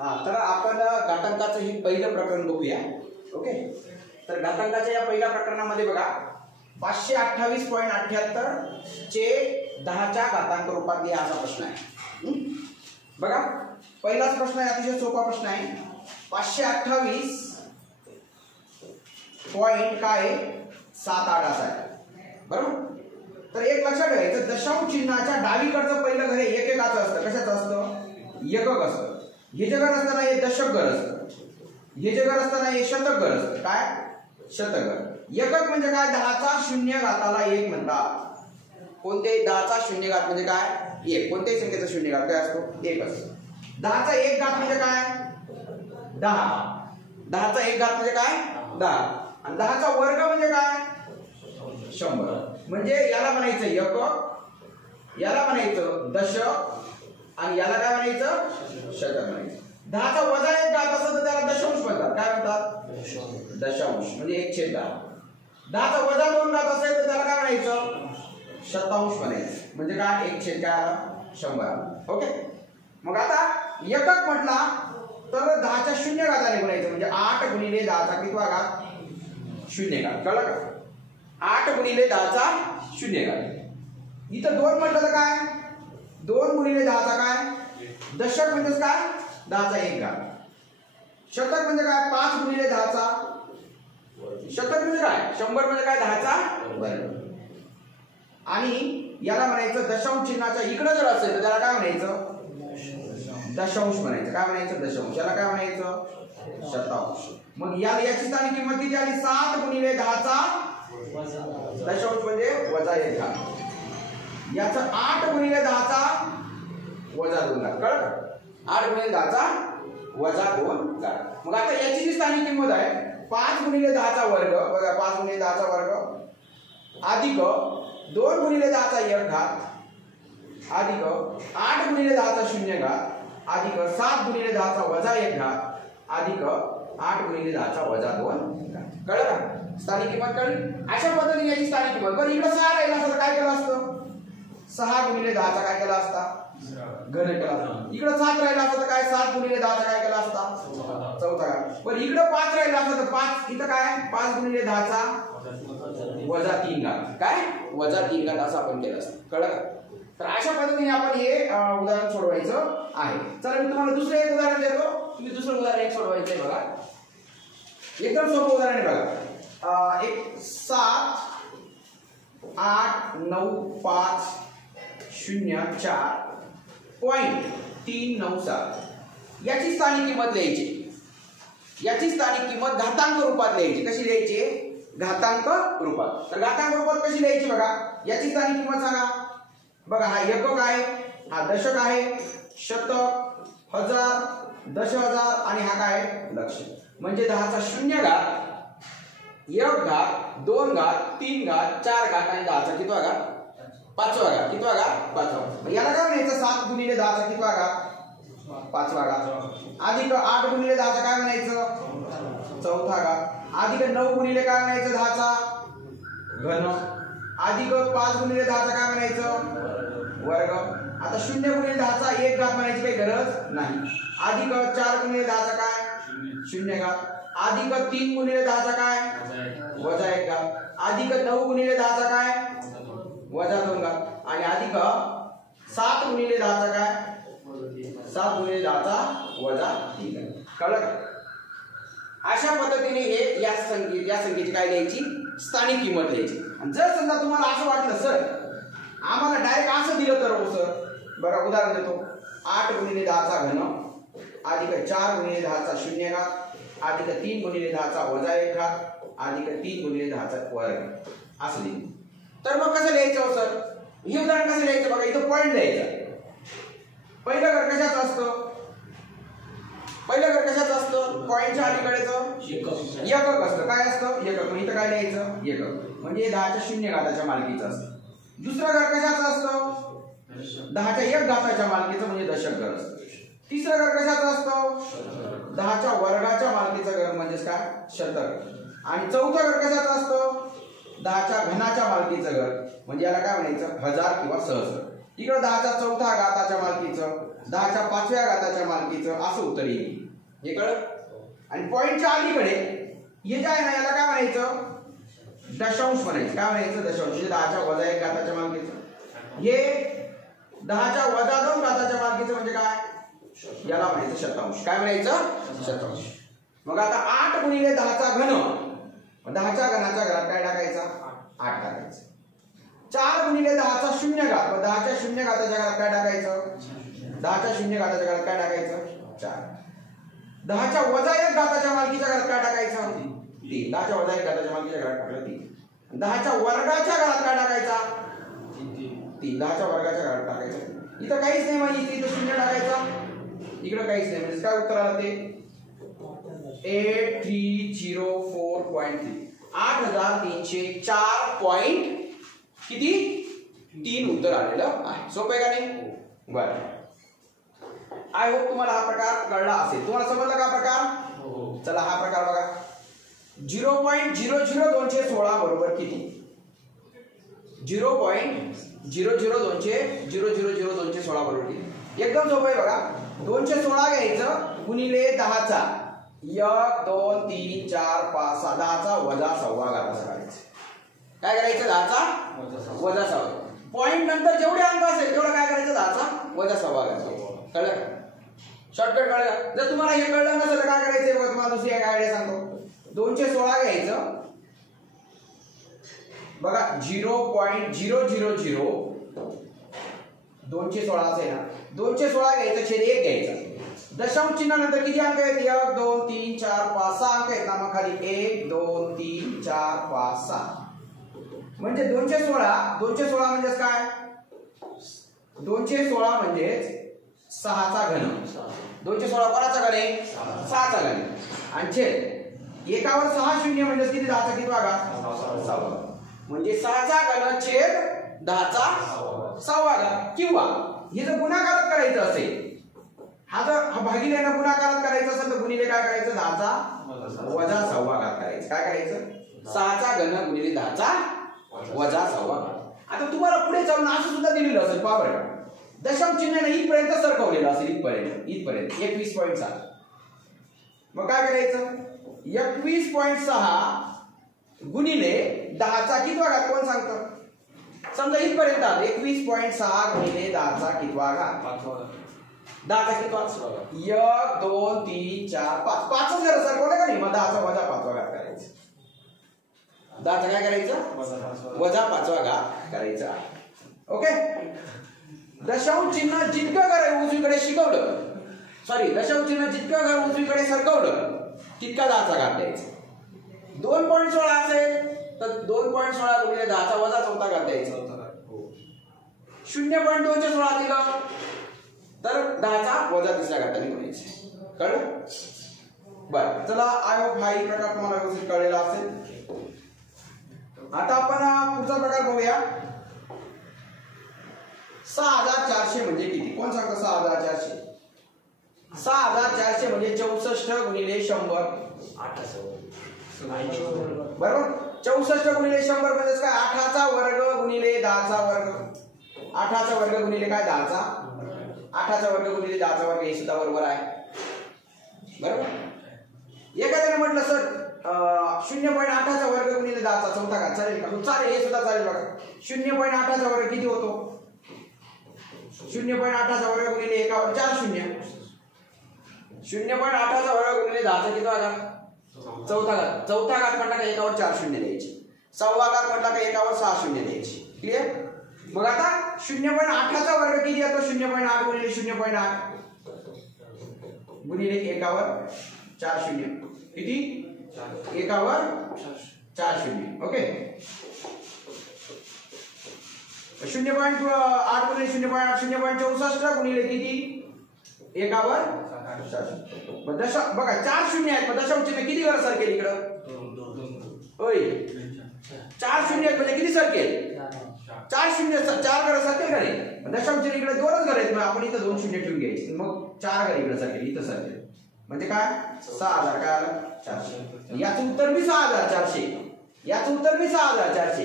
तर आपण घातांकाचं हे पहिलं प्रकरण बघूया. ओके, तर घातांकाच्या या पहिल्या प्रकरणामध्ये बघा 528.78 चे 10च्या घातांक रूपात लिहा असा प्रश्न आहे. बघा पहिलाच प्रश्न आहे, अतिशय सोपा प्रश्न आहे. 528 पॉइंट काय 7.8 असा आहे. बरोबर, तर एक लक्षात ठेवायचं, दशांश चिन्हाच्या डावीकडचं पहिलं घर हे एककाचं असतं. कशाचं असतं? एकक असतं. हे जे घर असतं ना हे दशक घर असतं. हे जे घर असतं ना हे शतक घर असतं. काय? शतक घर. एकक म्हणजे काय? 10चा शून्य घाताला 1 म्हणतात. कोणत्याही 10चा शून्य घात म्हणजे काय? 1. कोणत्याही संख्येचा शून्य घात काय असतो? 1 असतो. 10चा 1 घात म्हणजे काय? 10. 10चा 1 घात म्हणजे काय? 10. आणि 10चा वर्ग म्हणजे काय? 100. म्हणजे याला म्हणायचं एकक, याला म्हणायचं दशक, आणि याला काय म्हणायचं? शतक म्हणायचं. 10चा वजा 1 घात असेल तर त्याला दशांश म्हणतात. काय म्हणतात? दशांश म्हणजे 1/10. 10चा वजा 2 घात असेल तर त्याला काय म्हणायचं? शतांश म्हणायचं. म्हणजे काय? 1/100. ओके, मग आता एकक म्हटला तर 10च्या शून्य घाताने गुणायचं. म्हणजे 8 गुणिले 10चा कितवा घात? शून्य घात. कळलं का? 8 गुणिले 10चा शून्य घात. इथं 2 म्हटलं तर काय? 2 गुणिले 10चा काय? दशक म्हणजे काय? 10चा 1 घात. शतक म्हणजे काय? 5 गुणिले 10चा शतक म्हणजे काय? 100 म्हणजे काय? 10चा वर्ग. आणि याला म्हणायचं दशांश चिन्हाच्या इकडे जर असेल तर त्याला काय म्हणायचं? दशांश म्हणायचं. काय म्हणायचं? दशांश. याला काय म्हणायचं? शतांश. मग याची स्थानिक किंमत किती आली? 7 गुणिले 10चा दशांश म्हणजे वजा 1 घात. याचं 8 गुणिले 10चा वजा 2 घात. कळलं? 8 गुणिले 10चा वजा 2 घात. मग आता याची जी स्थानिक किंमत आहे 5 गुणिले 10चा वर्ग. बघा 5 गुणिले 10चा वर्ग अधिक 2 गुणिले 10चा 1 घात अधिक 8 गुणिले 10चा शून्य घात अधिक 7 गुणिले 10चा वजा 1 घात अधिक 8 गुणिले 10चा वजा 2 घात. कळलं का? स्थानिक किंमत कळली. अशा पद्धतीने याची स्थानिक किंमत. बरं इकडे 6 राहिला असता काय केलं असतं? 6 गुणिले 10चा काय केला असता? घन केला असता. इकडे 7 राहिला असता तर काय? 7 गुणिले 10चा काय केला असता? चौथा घात. बरं इकडे 5 राहिला असता तर 5 इथं काय? 5 गुणिले 10चा वजा 3 घात. काय? वजा 3 घात असं आपण केलं असतं. कळलं का? तर अशा पद्धतीने आपण हे उदाहरण सोडवायचं आहे. चला मी तुम्हाला दुसरं एक उदाहरण देतो. तुम्ही दुसरं उदाहरण एक सोडवायचं आहे. बघा एकदम सोपं उदाहरण आहे. बघा एक 7 8 9 5 0 4.397 याची स्थानिक किंमत लिहायची. याची स्थानिक किंमत घातांक रूपात लिहायची. कशी लिहायची? घातांक रूपात. तर घातांक रूपात कशी लिहायची? बघा याची स्थानिक किंमत सांगा. बघा हा एकक आहे, हा दशक आहे, शतक, हजार, दश हजार आणि हा काय? लक्ष. म्हणजे 10चा शून्य घात 1 घात 2 घात 3 घात 4 घात आणि 10चा कितवा घात? 5वा घात. कितवा घात? 5वा. याला काय म्हणायचं? 7 गुणिले 10चा कितवा घात? 5वा घात अधिक 8 गुणिले 10चा काय म्हणायचं? चौथा घात अधिक 9 गुणिले काय म्हणायचं? 10चा घन अधिक 5 गुणिले 10चा काय म्हणायचं? वर्ग. आता 0 गुणिले 10चा 1 घात म्हणायची काही गरज नाही. अधिक 4 गुणिले 10चा काय? 0 घात अधिक 3 गुणिले 10चा काय? वजा 1 घात अधिक 9 गुणिले 10चा काय? वजा 2 घात आणि अधिक 7 गुणिले 10चा काय? 7 गुणिले 10चा वजा 3 घात. कळलं का? अशा पद्धतीने हे या संख्येची काय लिहायची? स्थानिक किंमत लिहायची. आणि जर समजा तुम्हाला असं वाटलं सर आम्हाला डायरेक्ट असं दिलं तर हो सर. बघा उदाहरण देतो. 8 गुणिले 10चा घन अधिक 4 गुणिले 10चा शून्य घात अधिक 3 गुणिले 10चा वजा 1 घात अधिक 3 गुणिले 10चा वर्ग असं लिहिलं. तर मग कसं लिहायचं हो सर? हे उदाहरण कसं लिहायचं? बघा इथं पॉईंट द्यायचा. पहिलं घर कशाचं असतं? पहिलं घर कशाचं असतं? पॉईंटच्या अलीकडेचं एकक असतं. काय असतं? एकक. इथं काय लिहायचं? एकक. म्हणजे 10च्या शून्य घाताच्या मालकीचं असतं. दुसरं घर कशाचं असतं? 10च्या 1 घाताच्या मालकीचं म्हणजे दशक घर असतं. तिसरं घर कशाचं असतं? 10च्या वर्गाच्या मालकीचं घर म्हणजेच काय? शतक. आणि चौथं घर कशाचं असतं? 10च्या घनाच्या मालकीचं घर म्हणजे याला काय म्हणायचं? हजार किंवा सहस्र. इकडे 10च्या चौथा घाताच्या मालकीचं 10च्या 5व्या घाताच्या मालकीचं असं उत्तर येईल. हे कळलं. आणि पॉईंटच्या अलीकडे हे जे आहे ना याला काय म्हणायचं, दशांश म्हणायचं. काय म्हणायचं, दशांश. 10च्या वजा 1 घाताच्या मालकीचं. हे 10च्या वजा 2 घाताच्या मालकीचं म्हणजे काय, याला म्हणायचं शतांश. काय म्हणायचं, शतांश. मग आता 8 गुणिले 10चा घन, 10च्या घनाच्या घरात काय टाकायचा, 8 टाकायचं. 4 गुणिले 10चा शून्य घात, मग 10च्या शून्य घाताच्या घरात काय टाकायचं, 10च्या शून्य घाताच्या घरात काय टाकायचं, 4. 10च्या वजा 1 घाताच्या मालकीच्या घरात काय टाकायचं, 3. 10च्या वजा 1 घाताच्या मालकीच्या घरात टाकलं 3. 10च्या वर्गाच्या घरात काय टाकायचा, 3. 10च्या वर्गाच्या घरात टाकायचं. इथं काहीच नाही, म्हणजे इथं शून्य टाकायचं, इकडे काहीच नाही. म्हणजे काय उत्तर आलं ते 8304.3. 8304 पॉइंट किती, 3 उत्तर आलेलं आहे. सोपं आहे का नाही. बरं, आय होप तुम्हाला हा प्रकार कळला असेल. तुम्हाला समजला का प्रकार. चला हा प्रकार बघा. 0.00216 बरोबर किती, 0.00216 बरोबर किती. एकदम सोपं आहे बघा. 216 घ्यायचं गुणिले 10चा 1 2 3 4 5 6, 10चा वजा 1/6 घाताचा करायचं. काय करायचं, 10चा वजा 1/6. पॉइंट नंतर जेवढे अंक असेल तेवढं काय करायचं, 10चा वजा 1/6 घाताचा. कळलं, शॉर्टकट कळलं. जर तुम्हाला हे कळलं नसेल तर काय करायचं बघा, तुम्हाला दुसरी एक आयडिया सांगतो. 216 घ्यायचं बघा, 0.000 216 असेल ना, 216 घ्यायचं छेद 1 घ्यायचा. दशांश चिन्हानंतर किती अंक आहेत, 1 2 3 4 5 6 अंक आहेत ना. मग खाली 1 2 3 4 5 6 म्हणजे 216 म्हणजेच काय, 216 म्हणजेच 6चा घन. 216 कोणाचा घन आहे, 6चा घन. आणि छेद एकावर 6 शून्य म्हणजे किती, 10चा किती घात, 6. म्हणजे 6चा घन छेद 10चा 6 घात. किंवा हे जर गुणाकारात करायचं असेल, हा भागिले ना गुणाकारात करायचं असेल तर गुणिले काय करायचं, 10चा वजा 6 घात करायचं. काय करायचं, 6चा घन गुणिले 10चा वजा 6 घात. आता तुम्हाला पुढे चालून असं सुद्धा दिलेलं असेल पहा बरं. दशांश चिन्ह इथपर्यंत सरकवलेलं असेल, इथपर्यंत 21.6. मग काय करायचं, 21.6 गुणिले 10चा कितवा घात कोण सांगतं. समजा इथपर्यंत 21.6 गुणिले 10चा कितवा घात, 10चा कितवा, 1 2 3 4 5, 5च जर सरकवलं का नाही, मग 10चा वजा 5वा घात करायचं. 10चा काय करायचं, वजा 5वा घात करायचा. ओके. दशांश चिन्ह जितकं घर उजवीकडे शिकवलं, दशांश चिन्ह जितकं घर उजवीकडे सरकवलं तितका 10चा घात द्यायचा. 2.16 असेल तर 2.16 गुणिले 10चा वजा 4 घात द्यायचा. 0.216 दिलं तर 10चा वजा 3 घाताने गुणायचे. कळलं. बरं, चला आय होप हा एक प्रकार तुम्हाला व्यवस्थित कळलेला असेल. आता आपण पुढचा प्रकार बघूया. 6400 म्हणजे किती, कोण सांगतं. 6400 म्हणजे 64 गुणिले 100. बरोबर. 64 गुणिले 100 म्हणजे काय, 8चा वर्ग गुणिले 10चा वर्ग. 8चा वर्ग गुणिले काय, 10चा. 8चा वर्ग गुणिले 10चा वर्ग हे सुद्धा बरोबर आहे. बरोबर. एखाद्याने म्हटलं सर 0.8चा वर्ग गुणिले 10चा 4 घात चालेल का, चालेल, हे सुद्धा चालेल बघा. 0.8चा वर्ग किती होतो, 0.8चा वर्ग गुणिले 1वर 4 शून्य. 0.8चा वर्ग गुणिले 10चा किती घात, 4 घात. 4 घात म्हटला का 1वर 4 शून्य द्यायची. 6 घात म्हटला का 1वर 6 शून्य द्यायची. क्लिअर. मग आता 0.8चा वर्ग किती येतो, 0.8 गुणिले 0.8 गुणिले 1वर 4 शून्य किती, 1वर 4 शून्य. ओके. 0.8 गुणिले 0.8 0.64 गुणिले किती, 1वर 4. बघा 4 शून्य आहेत, दशांश चिन्ह किती घर सरकेल इकडं, होय 4 शून्य आहेत म्हणजे किती सरकेल, 4 शून्य 4 घर सरकेल का नाही. दशांश चिन्ह इकडे 2च घर आहेत, मग आपण इथं 2 शून्य ठेवून घ्यायचे, मग 4 घर इकडे सरकेल, इथं सरकेल. म्हणजे काय, 6000. काय आलं, 400. याचं उत्तर बी 6400, याचं उत्तर बी 6400,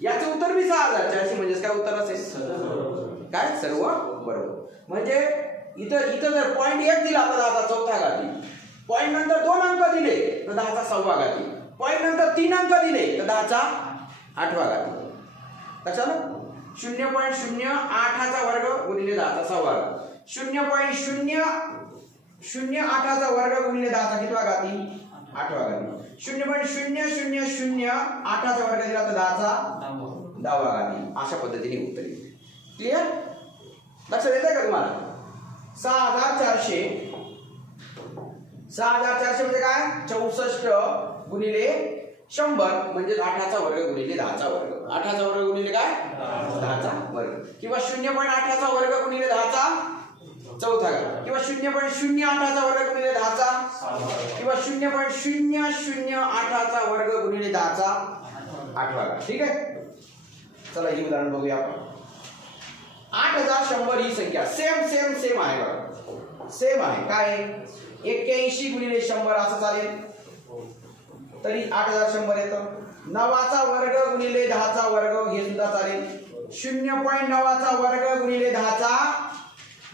याचं उत्तर बी 6400. म्हणजे काय उत्तर असेल, काय सर्व बरोबर. म्हणजे इथं जर पॉईंट 1 दिला तर 10चा चौथा घाती, पॉईंट नंतर 2 अंक दिले तर 10चा 6वा घाती, पॉईंट नंतर 3 अंक दिले तर 10चा 8वा घाती. कशाला 0.008चा वर्ग गुणिले 10चा 6वा घात, 0.008चा वर्ग गुणिले 10चा कितवा घाती 8वा घाती, 0.0008चा वर्ग दिला तर 10चा 10वा घाती. अशा पद्धतीने उत्तर येईल. क्लिअर? लक्षात येतंय का तुम्हाला? 6400 म्हणजे काय 64 गुणिले 100 म्हणजे 8चा वर्ग गुणिले 10चा वर्ग, 8चा वर्ग गुणिले काय 10चा वर्ग, किंवा 0.8चा वर्ग गुणिले 10चा चौथा घात, किंवा 0.08चा वर्ग गुणिले 10चा, किंवा 0.008चा वर्ग गुणिले 10चा 8वा घात. ठीक आहे. चला ही उदाहरण बघूया आपण. 8100 ही संख्या सेम आहे बघा, सेम आहे. काय 81 गुणिले 100 असं चालेल तरी 8100 येतं. 9चा वर्ग गुणिले 10चा वर्ग हे सुद्धा चालेल. 0.9चा वर्ग गुणिले 10चा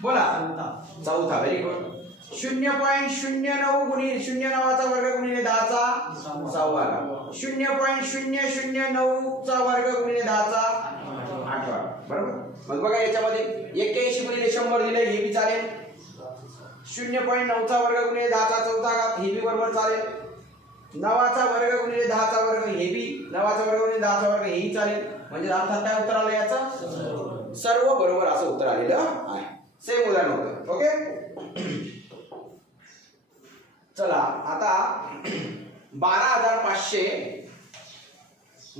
बोला चौथा. Very good. 0.09 गुणिले 0.9चा वर्ग गुणिले 10चा 6वा, 0.009चा वर्ग गुणिले 10चा 8वा. बरोबर. मग बघा याच्यामध्ये 81 गुणिले 100 दिले हे बी चालेल. 0.9चा वर्ग गुणिले 10चा चौथा घात हे बी बरोबर चालेल. 9चा वर्ग गुणिले 10चा वर्ग हे बी, 9चा वर्ग गुणिले 10चा वर्ग हेही चालेल. म्हणजे अर्थात काय उत्तर आलं याचं सर्व बरोबर असं उत्तर आलेलं आहे. सेम उदाहरण होतं. ओके. चला आता 12500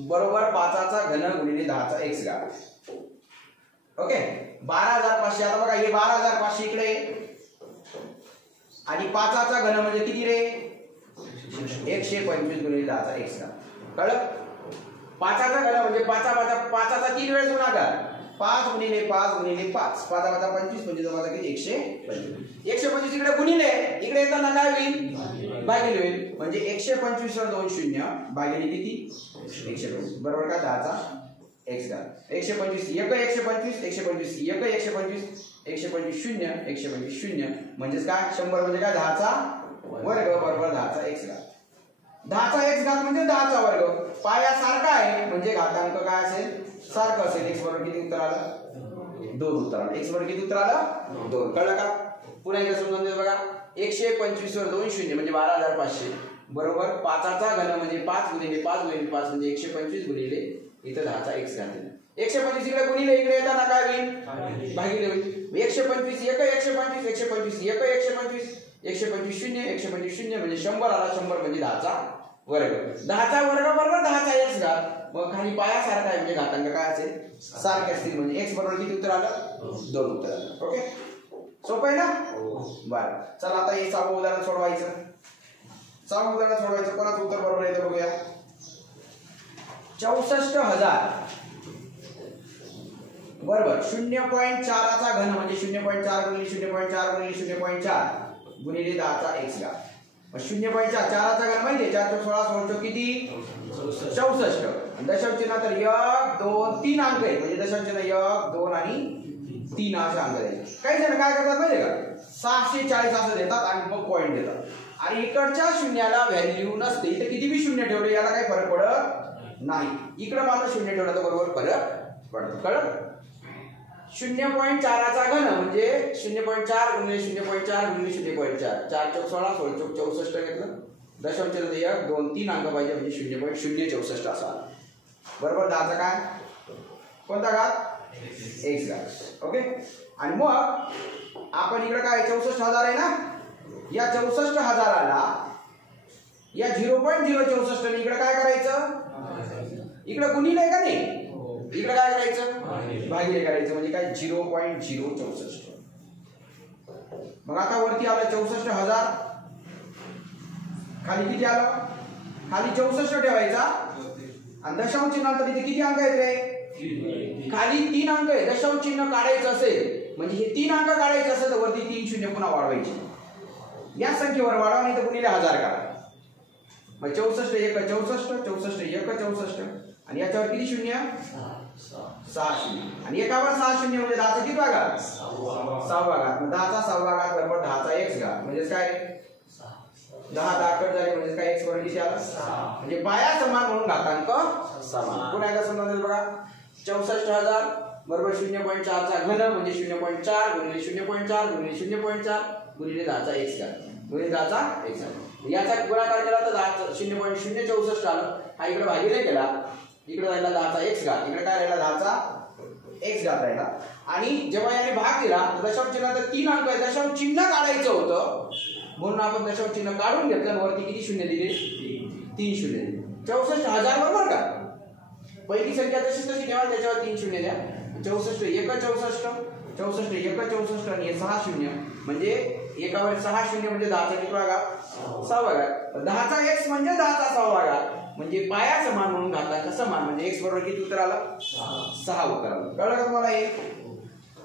बरोबर 5चा घन गुणिले 10चा x घात. ओके. 12500. आता बघा हे 12500 इकडे आणि 5चा घन म्हणजे किती रे 125 गुणिले 10चा x घात. कळलं? 5चा घन म्हणजे 5चा 3 वेळेस गुणाकार, 5 गुणिले 5 गुणिले 5, 5 × 25 म्हणजे जवळ किती 125. 125 इकडे गुणिले, इकडे येताना काय होईल भागिले होईल. म्हणजे 125 वर 2 शून्य भागिले किती 125 बरोबर का 10चा x घात. 125 1 125 125 1 125 125 0 125 0 म्हणजेच काय 100 म्हणजे काय 10चा वर्ग बरोबर 10चा x घात. 10चा x घात म्हणजे 10चा वर्ग. पाया सारखा आहे म्हणजे घातांक काय असेल सारखं असेल. x बरोबर किती उत्तर आलं 2 उत्तर आलं. x बरोबर किती उत्तर आलं 2. कळलं का? पुन्हा एकदा समजून दे बघा. 125 वर 2 शून्य म्हणजे 12500 बरोबर 5चा घन म्हणजे 5 गुणिले 5 गुणिले 5 म्हणजे 125 गुणिले इथं 10चा x घात. 125 इकडे गुणिले, इकडे येताना काय होईल भागिले होईल. 125 1 125 125 1 125 125 0 125 0 म्हणजे 100 आला. 100 म्हणजे 10चा वर्ग. 10चा वर्ग बरोबर 10चा x घात. मग खाली पाया सारखा आहे म्हणजे घातांक काय असेल सारखे असतील. म्हणजे x बरोबर किती उत्तर आलं 2 उत्तर आलं. ओके. सोपं आहे ना? बरं. चला आता हे 6वं उदाहरण सोडवायचं. 6वं उदाहरण सोडवायचं. कोणाचं उत्तर बरोबर आहे ते बघूया. 64000 बरोबर 0.4चा घन म्हणजे 0.4 गुणिले 0.4 गुणिले 0.4 गुणिले 10चा x घात. 0.4 4चा घन म्हणजे 4 × 16 16 किती 64. दशांश चिन्ह तर 1 2 3 अंक आहे म्हणजे दशांश चिन्ह 1 2 आणि 3 असे अंक आहेत. काही जण काय करतात माहितीये का 640 असं देतात आणि मग पॉईंट देतात आणि इकडच्या शून्याला व्हॅल्यू नसते. इथे किती बी शून्य ठेवले याला काही फरक पडत नाही. इकडे मात्र शून्य ठेवला तर बरोबर फरक पडतो. कळलं? 0.4चा घन म्हणजे 0.4 गुणिले 0.4 गुणिले 0.4 4 × 16 16 × 64 घेतलं. दशांश चिन्ह 1 2 3 अंक पाहिजे म्हणजे 0.064 असा बरोबर 10चा काय कोणता घात x घात. ओके. आणि मग आपण इकडे काय 64000 आहे ना. या 64000ला या 0.064 ने इकडे काय करायचं इकडे गुणिले का नाही इकडे काय करायचं भागिले करायचं म्हणजे काय 0.064. मग आता वरती आलं 64000 खाली किती आलं खाली 64 ठेवायचा आणि दशांश चिन्हानंतर इथे किती अंक आहेत रे खाली 3 अंक आहे. दशांश चिन्ह काढायचं असेल म्हणजे हे 3 अंक काढायचे असेल तर वरती 3 शून्य पुन्हा वाढवायचे. या संख्येवर वाढवा नाही तर गुणिले 1000 करा. मग 64 1 64 64 1 64 आणि याच्यावर किती शून्य 6 शून्य आणि एकावर 6 शून्य म्हणजे 10चा किती घात? 6वा घात. 10चा 6वा घात बरोबर 10चा x घात म्हणजे काय 10 10 कट झाले म्हणजे काय x बरोबर किती आला 6 म्हणजे पाया समान म्हणून घातांक समान. पुन्हा एकदा समजून बघा 64,000 बरोबर 0.4 चा घन म्हणजे 0.4 गुणिले 0.4 गुणिले 0.4 गुणिले 10चा x घात गुणिले 10चा x घात. याचा गुणाकार केला तर 0.064 आलं. हा इकडे भागिले केला इकडे राहिला 10चा x घात इकडे काय राहिला 10चा x घात राहिला. आणि जेव्हा याने भाग दिला दशांश चिन्हात 3 अंक आहे दशांश चिन्ह काढायचं होतं म्हणून आपण दशांश चिन्ह काढून घेतलं वरती किती शून्य दिले 3 शून्य दिले. 64,000 बरोबर का? पहिली संख्या तशीच तशी ठेवा त्याच्यावर 3 शून्य द्या. 64 1 64 64 1 64 आणि 6 शून्य म्हणजे एकावर 6 शून्य म्हणजे 10चा कितवा घात 6वा घात. 10चा x म्हणजे 10चा 6वा घात म्हणजे पाया समान म्हणून घातांक समान म्हणजे x बरोबर किती उत्तर आलं 6 उत्तर आलं. कळलं का तुम्हाला हे?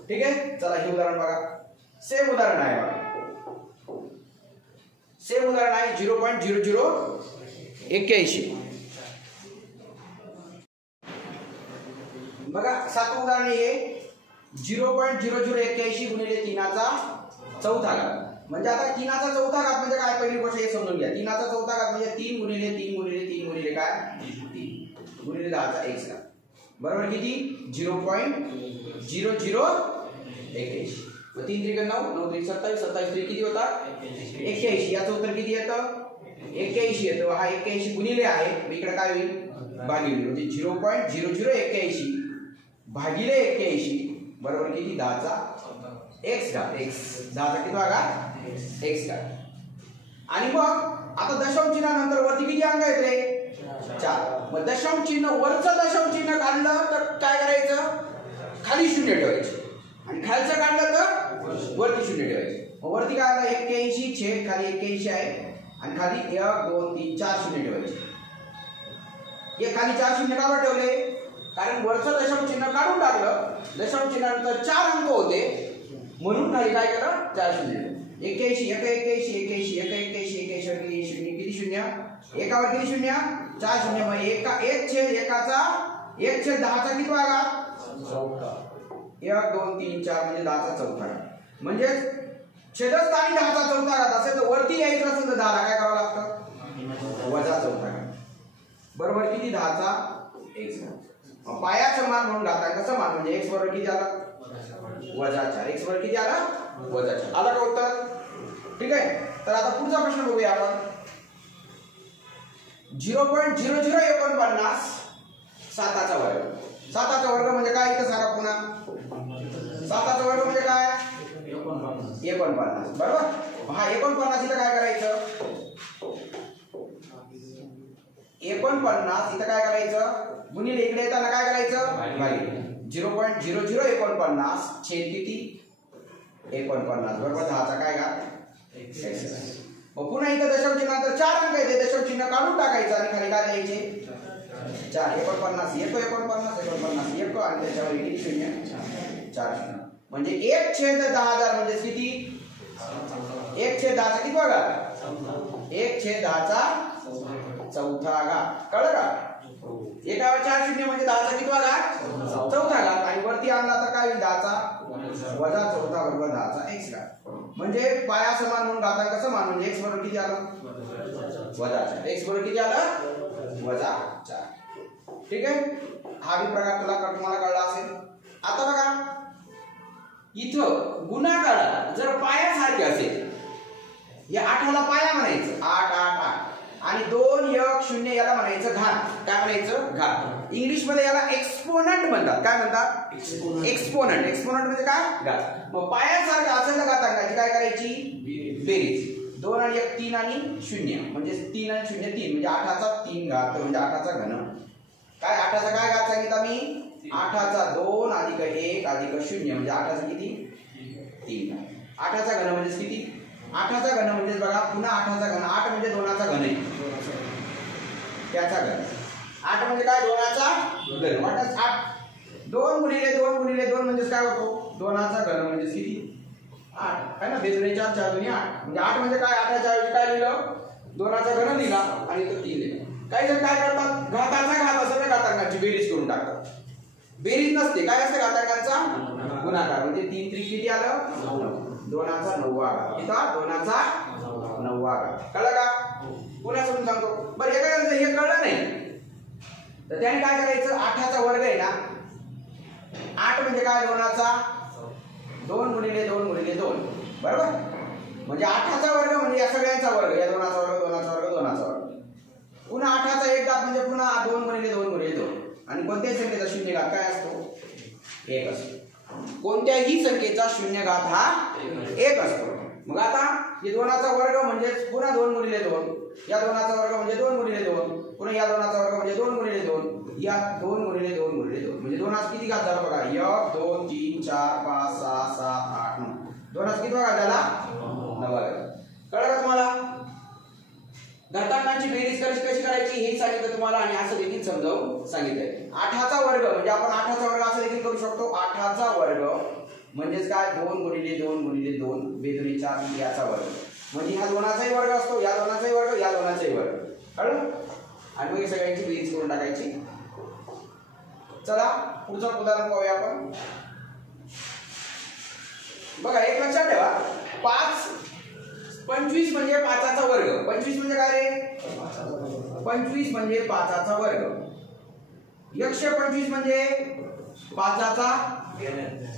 ठीक आहे. चला हे उदाहरण बघा. सेम उदाहरण आहे बघा. सेम उदाहरण आहे 0.0081 बघा. 7 उदाहरण हे 0.0081 गुणिले 3चा चौथा घात म्हणजे आता 3चा चौथा घात म्हणजे काय पहिली गोष्ट हे समजून घ्या. 3चा चौथा घात म्हणजे 3 गुणिले 3 गुणिले 3 गुणिले काय 3 गुणिले 10चा x घात बरोबर किती 0.0081 मग 3 त्रिक 9 9 त्रिक 27 27 त्रिक किती होता 81. याचं उत्तर किती येतं 81 येतं. हा 81 गुणिले आहे मग इकडे काय होईल भागिले म्हणजे 0.0081 भागिले 81 बरोबर किती 10चा x घात x 10चा किती घात x घात. आणि मग आता दशांश चिन्हानंतर वरती किती अंक आहेत रे 4. मग दशांश चिन्ह वरचं दशांश चिन्ह काढलं तर काय करायचं खाली शून्य ठेवायचे आणि खालचं काढलं तर वरती शून्य ठेवायचे. मग वरती काय आलं 81 छेद खाली 81 आहे आणि खाली 1 2 3 4 शून्य ठेवायचे. हे खाली 4 शून्य का बरं ठेवले कारण वरचं दशांश चिन्ह काढून टाकलं दशांश चिन्हानंतर 4 अंक होते म्हणून खाली काय केलं 4 शून्य 81 1 81 81 1 81 81 शून्य किती शून्य एकावर किती शून्य 4 शून्य मग 1 छेद 1 छेद 10चा किती घात चौथा 1 2 3 4 म्हणजे 10चा चौथा घात म्हणजे छेदस्थानी 10चा चौथा घात असेल तर वरती यायचं असेल तर 10 ला काय करावं लागतं वजा चौथा घात बरोबर किती 10चा x घात. पाया समान म्हणून घातांक समान म्हणजे x बरोबर किती आला वजा 4 x बरोबर किती आला वजा 4 आला का उत्तर. ठीक आहे. तर आता पुढचा प्रश्न बघूया आपण 0.0049 7चा वर्ग 7चा वर्ग म्हणजे काय इथं सांगा पुन्हा 7चा वर्ग म्हणजे काय 49 बरोबर. हा 49 इथं काय करायचं 49 इथं काय करायचं गुणिले इकडे येताना काय करायचं भागिले 0.0049 छेद किती 49 बरोबर 10चा काय घात x. मग पुन्हा इथं दशांश चिन्हानंतर 4 अंक येते दशांश चिन्ह काढून टाकायचं आणि खाली काय द्यायचे 4 49 येतो 49 येतो आणि त्याच्यावर किती शून्य 4 शून्य म्हणजे 1 छेद 10,000 म्हणजे किती 1 छेद 10चा किती घात 1 छेद 10चा चौथा घात. कळलं का एकावर 4 शून्य म्हणजे 10चा किती घात चौथा घात आणि वरती आणला तर काय होईल 10चा वजा चौथा बरोबर 10चा x घात म्हणजे पाया समान म्हणून घातांक समान म्हणजे x बरोबर किती आलं वजा 4 x बरोबर किती आलं वजा 4. ठीक आहे. हा बी प्रकार तुम्हाला कळला असेल. आता बघा इथं गुणाकाराला जर पाया सारखे असेल या 8ला पाया म्हणायचं 8 8 8 आणि 2 1 0 याला म्हणायचं घात. काय म्हणायचं घात. इंग्लिश मध्ये याला एक्सपोनंट म्हणतात. काय म्हणतात एक्सपोनंट. एक्सपोनंट म्हणजे काय घात. मग पायासारखं असेल ना घातांकाची काय करायची बेरीज 2 आणि 1 3 आणि 0 म्हणजे 3 आणि 0 3 म्हणजे 8चा 3 घात म्हणजे 8चा घन. काय 8चा काय घात सांगितला मी 8चा 2 अधिक 1 अधिक 0 म्हणजे 8चा किती 3. 8चा घन म्हणजे किती 8चा घन म्हणजे बघा पुन्हा 8चा घन 8 म्हणजे 2चा घन आहे त्याचा घन 8 म्हणजे काय 2चा घन 8 2 गुणिले 2 गुणिले 2 म्हणजे काय होतो 2चा घन म्हणजे किती 8 है ना 2 4 4 2 8 म्हणजे 8 म्हणजे काय 8च्या ऐवजी काय लिहिलं 2चा घन लिहिला आणि तो 3 लिहिला. काही जण काय करतात घाताचा घात असेल तर घातांकाची बेरीज करून टाकतात बेरीज नसते, काय असते घातांकांचा गुणाकार. म्हणजे 3 त्रिक किती आलं 2चा 9वा घात. किती 2चा 9वा घात. कळलं का? पुन्हा समजून सांगतो. बरं एखाद्याचं हे कळलं नाही तर त्याने काय करायचं 8चा वर्ग आहे ना 8 म्हणजे काय 2चा 2 गुणिले 2 गुणिले 2 बरोबर. म्हणजे 8चा वर्ग म्हणजे या सगळ्यांचा वर्ग, या 2चा वर्ग 2चा वर्ग 2चा वर्ग. पुन्हा 8चा एक घात म्हणजे पुन्हा 2 गुणिले 2 गुणिले 2. आणि कोणत्याही संख्येचा शून्य घात काय असतो 1 असतो. कोणत्याही संख्येचा शून्य घात हा 1 असतो. मग आता हे 2चा वर्ग म्हणजे पुन्हा 2 गुणिले 2, या 2चा वर्ग म्हणजे 2 गुणिले 2, पुन्हा या 2चा वर्ग म्हणजे 2 गुणिले 2, या 2 गुणिले 2 गुणिले 2. म्हणजे 2चा किती घात झाला बघा 1 2 3 4 5 6 7 8 9. 2चा किती घात झाला 9. कळलं का तुम्हाला? घातांकांची बेरीज कशी करायची हे सांगितलं तुम्हाला आणि असं देखील समजावून सांगितलंय. 8चा वर्ग म्हणजे आपण 8चा वर्ग असं देखील करू शकतो. 8चा वर्ग म्हणजेच काय 2 गुणिले 2 गुणिले 2 बेदुनी 4 याचा वर्ग. म्हणजे हा 2चाही वर्ग असतो, या 2चाही वर्ग, या 2चाही वर्ग. कळलं? आणि मग सगळ्यांची बेरीज करून टाकायची. चला पुढचं उदाहरण पाहूया आपण. बघा एक लक्षात ठेवा 25 म्हणजे 5चा वर्ग. 25 म्हणजे काय रे 25 म्हणजे 5चा वर्ग. 125 म्हणजे 5चा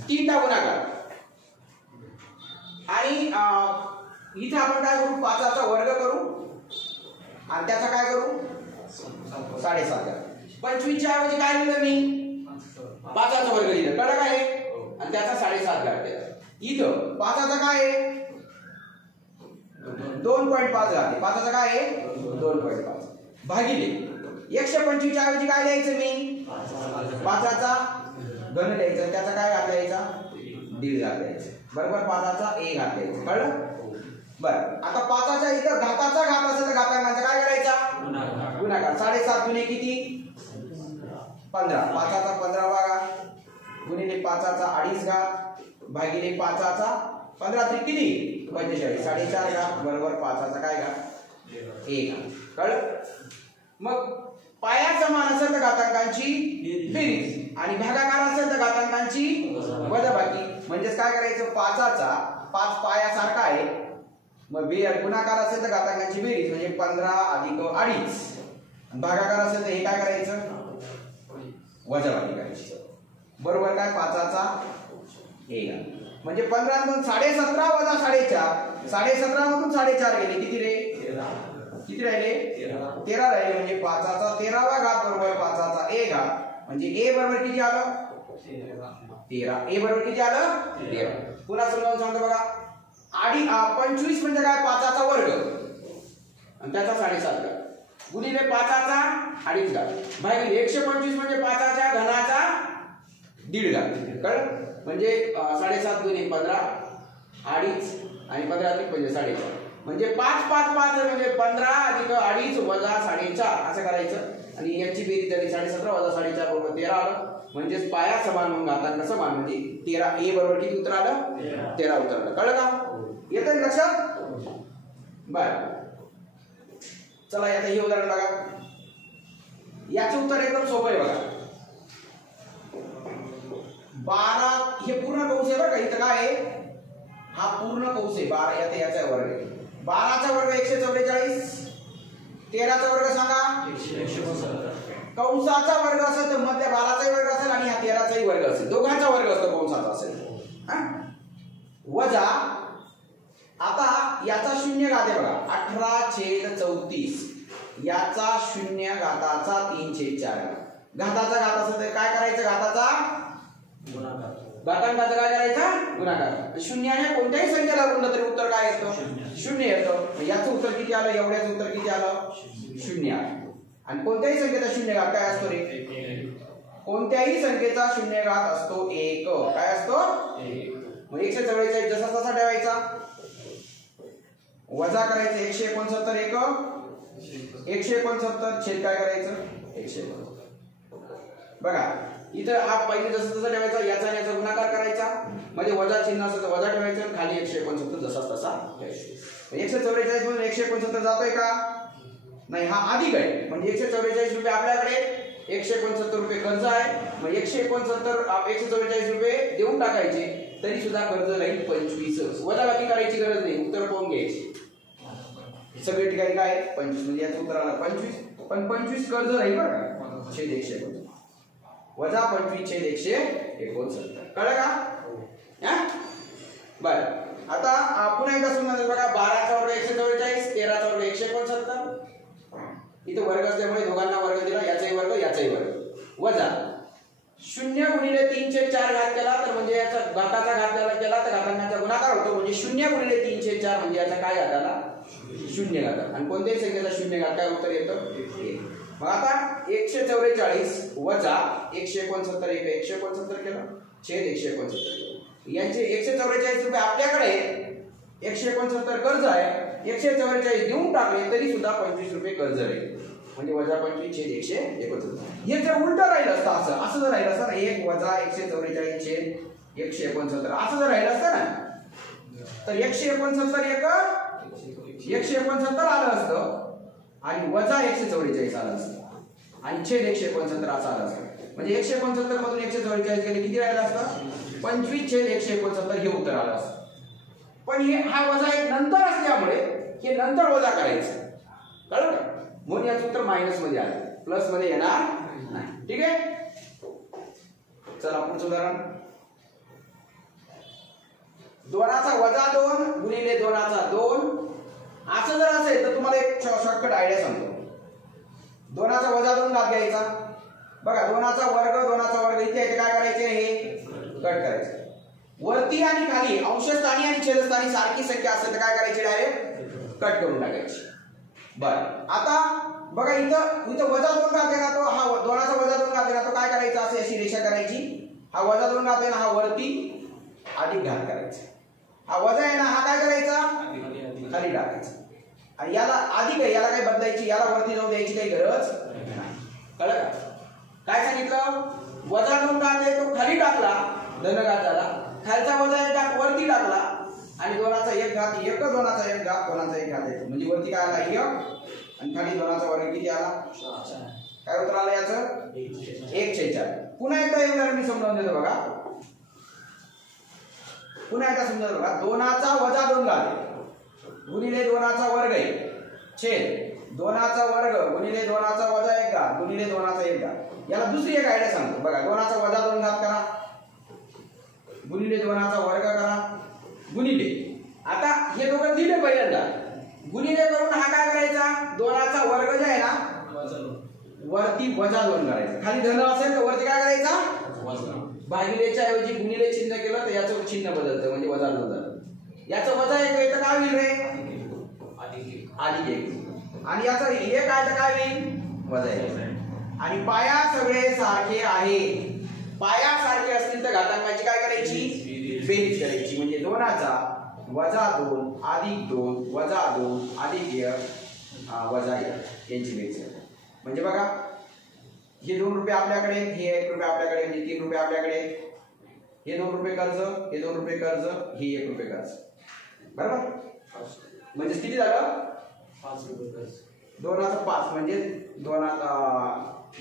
3टा गुणाकार. आणि इथे आपण काय करू 5चा वर्ग करू आणि त्याचा काय करू 7.5. 25 च्या ऐवजी काय लिहिलं मी 5चा वर्ग लिहिलं. कळलं काय आणि त्याचा 7.5 घात. इथं 5चा काय आहे 2.5 घात. 5चा काय आहे 2.5 भागिले 125 च्या ऐवजी काय लिहायचं मी 5चा घन लिहायचं. त्याचा काय घात लिहायचा 1.5 घात लिहायचं. बरोबर 5चा 1 घात लिहायचं. कळलं? बरं आता 5च्या इथं घाताचा घात असेल तर घातांकांचा काय करायचा गुणाकार. 7.5 गुणे किती 15. 5चा 15वा घात गुणिले 5चा 2.5 घात भागिले 5चा 15 त्रिक किती 45. 4.5 घात बरोबर 5चा काय घात 1 घात. कळलं? मग पाया समान असेल तर घातांकांची बेरीज आणि भागाकार असेल तर घातांकांची वजाबाकी. म्हणजेच काय करायचं 5चा 5 पायासारखा आहे. मग गुणाकार असेल तर घातांकांची बेरीज म्हणजे 15 अधिक 2.5. भागाकार असेल तर हे काय करायचं वजाबाकी करायची. बरोबर काय 5चा 1 घात. म्हणजे 15 मधून 17.5 वजा 4.5. 17.5 मधून 4.5 गेले किती रे किती राहिले 13 राहिले. म्हणजे 5चा 13वा घात बरोबर 5चा 1 घात. म्हणजे a बरोबर किती आलं 13. a बरोबर किती आलं 13. पुन्हा समजावून सांगतो बघा 25 म्हणजे काय 5चा वर्ग आणि त्याचा 7.5 घात गुणिले 5चा 2.5 घात भागिले 125 म्हणजे 5च्या घनाचा 1.5 घात. कळलं? म्हणजे 7.5 गुणिले 15 2.5 आणि 15 अधिक म्हणजे 7.5 म्हणजे 5 5 5 म्हणजे 15 अधिक 2.5 वजा 4.5 असं करायचं. आणि यांची बेरीज झाली 17.5 वजा 4.5 बरोबर 13 आलं. म्हणजेच पाया समान म्हणून घातांक समान म्हणजे 13. a बरोबर किती उत्तर आलं 13 उत्तर आलं. कळलं का? येतं लक्षात? बर चला आता हे उदाहरण बघा. याचं उत्तर एकदम सोपं आहे बघा. 12 हे पूर्ण कौंस आहे बरं का. इथं काय आहे हा पूर्ण कौंस आहे 12 याचा वर्ग आहे. 12चा वर्ग 144. 13चा वर्ग सांगा 169. कंसाचा वर्ग असेल तर मधल्या 12चाही वर्ग असेल आणि ह्या 13चाही वर्ग असेल. दोघांचा वर्ग असतो कंसाचा असेल. वजा आता याचा शून्य घात आहे बघा 18/34. याचा शून्य घाताचा 3/4. घाताचा घात असेल तर काय करायचं घाताचा गुणाकार. घातांकाचा काय करायचा गुणाकार. शून्याने कोणत्याही संख्येला गुणलं तरी उत्तर काय येतं 0 येतं. याचं उत्तर किती आलं एवढ्याचं उत्तर किती आलं 0 आलं. आणि कोणत्याही संख्येचा शून्य घात काय असतो रे कोणत्याही संख्येचा शून्य घात असतो 1. काय असतो 1. मग 144 जसा तसा ठेवायचा वजा करायचं 169 169 छेद काय करायचं 169. बघा इथं हा पहिले जसं तसं ठेवायचा याचा याचा गुणाकार करायचा म्हणजे वजा चिन्ह असतं तर वजा ठेवायचं खाली 169 जसा तसा ठेवायचा. 144 मधून 169 जातोय का नाही हा अधिक आहे म्हणजे 144 रुपये आपल्याकडे 169 रुपये कर्ज आहे, मग 144 रुपये देऊन टाकायचे, तरी सुद्धा कर्ज राहील 25. वजाबाकी करायची गरज नाही, उत्तर पाहून घ्यायची. सगळे ठिकाणी काय 25, म्हणजे याचं उत्तर आलं 25. पण 25 कर्ज राहील बरं का, छेद 169 वजा 25 छेद 169. कळलं का? बर, आता पुन्हा एकदा सुरुवात बघा. 12चा वर्ग 144, 13चा वर्ग 169. इथं वर्ग असल्यामुळे दोघांना वर्ग दिला, याचाही वर्ग वजा 0 गुणिले 3/4 घात केला तर म्हणजे याचा घाताचा घात केला तर घातांकाचा गुणाकार होतो, म्हणजे 0 गुणिले 3/4 म्हणजे याचा काय घात आला 0 घात. आणि कोणत्याही संख्येचा 0 घात काय उत्तर येतं. मग आता 144 वजा 169 169 केलं छेद 169. यांचे 144 रुपये आपल्याकडे, 169 कर्ज आहे, 144 देऊन टाकले तरी सुद्धा 25 रुपये कर्ज राहील, म्हणजे वजा 25 छेद 169. हे जर उलट राहिलं असतं, असं जर राहिलं असतं ना, 1 वजा 144 छेद 169 असं जर राहिलं असतं ना, तर 169 आलं असतं आणि वजा 144 आलं असतं आणि छेद 169 असं आलं असतं. म्हणजे 169 मधून 144 गेले किती राहिलं असतं 25 छेद 169 हे उत्तर आलं असतं. पण हे हा वजा एक नंतर असल्यामुळे हे नंतर वजा करायचं, कळलं का? म्हणून याचं उत्तर मायनस मध्ये आलं, प्लस मध्ये येणार नाही. ठीक आहे, चला पुढचं उदाहरण. 2चा वजा 2 गुणिले 2चा 2 असं जर असेल तर तुम्हाला एक शॉर्टकट आयडिया सांगतो. 2चा वजा 2 घात घ्यायचा. बघा 2चा वर्ग इथे काय करायचे, हे कट करायचे. वरती आणि खाली अंशस्थानी आणि छेदस्थानी सारखी संख्या असेल तर काय करायची, डायरेक्ट कट करून टाकायची. बरं, आता बघा इथं वजा 2 घातले ना, तो हा 2चा वजा 2 घातले ना, तो काय करायचा, असे अशी रेषा करायची. हा वजा 2 घातले ना, हा वरती अधिक घात करायचा. हा वजा आहे ना, हा काय करायचा खाली टाकायचा. आणि याला अधिक आहे, याला काय बदलायची, याला वरती जाऊन द्यायची काही गरज नाही. कळलं का? काय सांगितलं, वजा 2 घात आहे तो खाली टाकला, धनघात झाला. खालचा वजा 1 घात वरती टाकला आणि 2चा 1 घात, 2चा 1 घात, 2चा 1 घात येतो, म्हणजे वरती काय आला 1 आणि खाली 2चा वर्ग किती आला 4. काय उत्तर आलं याचं 1/4. पुन्हा एकदा हे उदाहरण मी समजावून देतो बघा. पुन्हा एकदा समजावून बघा. 2चा वजा 2 घात गुणिले 2चा वर्ग आहे छेद 2चा वर्ग गुणिले 2चा वजा 1 घात गुणिले 2चा 1 घात. याला दुसरी एक आयडिया सांगतो बघा. 2चा वजा 2 घात करा गुणिले 2चा वर्ग करा गुणिले, आता हे दोघं दिले पहिल्यांदा, गुणिले करून हा काय करायचा, 2चा वर्ग जे आहे ना वरती वजा 2 करायचा. खाली धन असेल तर वरती काय करायचा भागिलेच्या ऐवजी गुणिले चिन्ह केलं तर याचं चिन्ह बदलतं, म्हणजे वजा 2 झालं. याचं वजा 1 आहे तर काय होईल रे अधिक 1. आणि याचं हे काय तर काय होईल वजा 1. आणि पाया सगळे सारखे आहे. पाया सारखे असतील तर घातांकाची काय करायची बेरीज करायची. म्हणजे 2चा वजा 2 अधिक 2 वजा 2 अधिक 1 वजा 1 यांची बेरीज. म्हणजे बघा हे 2 रुपये आपल्याकडे, हे 1 रुपये आपल्याकडे, म्हणजे 3 रुपये आपल्याकडे, हे 2 रुपये कर्ज, हे 2 रुपये कर्ज, हे 1 रुपये कर्ज. बरोबर, म्हणजे किती झालं 5 रुपये कर्ज. 2चा 5 म्हणजे 2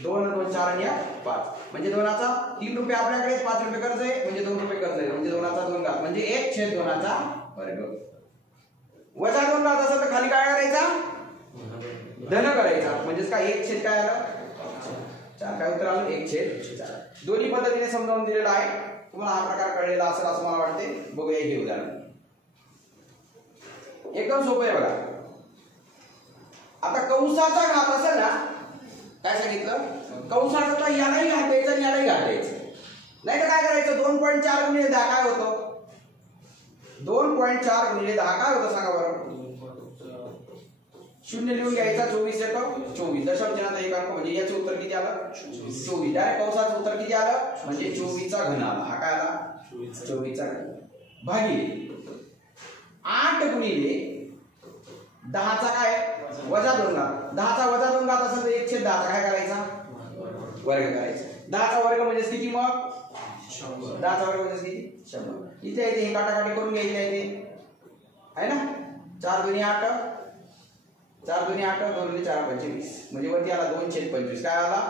2 4 आणि 5 म्हणजे 2चा 3 रुपये आपल्याकडे, 5 रुपये कर्ज आहे, म्हणजे 2 रुपये कर्ज आहे, म्हणजे 2चा 2 घात म्हणजे 1/2चा वर्ग. वजा 2 घात असेल तर खाली काय करायचा धन करायचा, म्हणजेच काय 1/4 काय आलं 4. काय उत्तर आलं 1/4. दोन्ही पद्धतीने समजावून दिलेला आहे. तुम्हाला हा प्रकार कळलेला असेल असं मला वाटते. बघूया हे उदाहरण, एकदम सोपं आहे बघा. आता कंसाचा घात असेल ना, काय सांगितलं कंसाचा तर यालाही घात द्यायचं आणि यालाही घात द्यायचं. नाही तर काय करायचं 2.4 गुणिले 10 काय होतं 2.4 गुणिले 10 काय होतं सांगा बरं. 0 लिहून घ्यायचा 24 येतो 24 दशांश चिन्हात 1 अंक, म्हणजे याचं उत्तर किती आलं 24. डायरेक्ट कंसाचं उत्तर किती आलं म्हणजे 24चा घन आला. हा काय आला 24चा घन भागिले 8 गुणिले 10चा काय वजा 2 घात. 10चा वजा 2 घात असेल तर 1/10 काय करायचा वर्ग करायचा. 10चा वर्ग म्हणजे किती मग 10चा वर्ग म्हणजे किती 100. इथे हे काटाकाटी करून घ्यायची आहे ना. 4 दुनी 8 4 दुनी 8 2 4 25 म्हणजे वरती आला 2/25 काय आला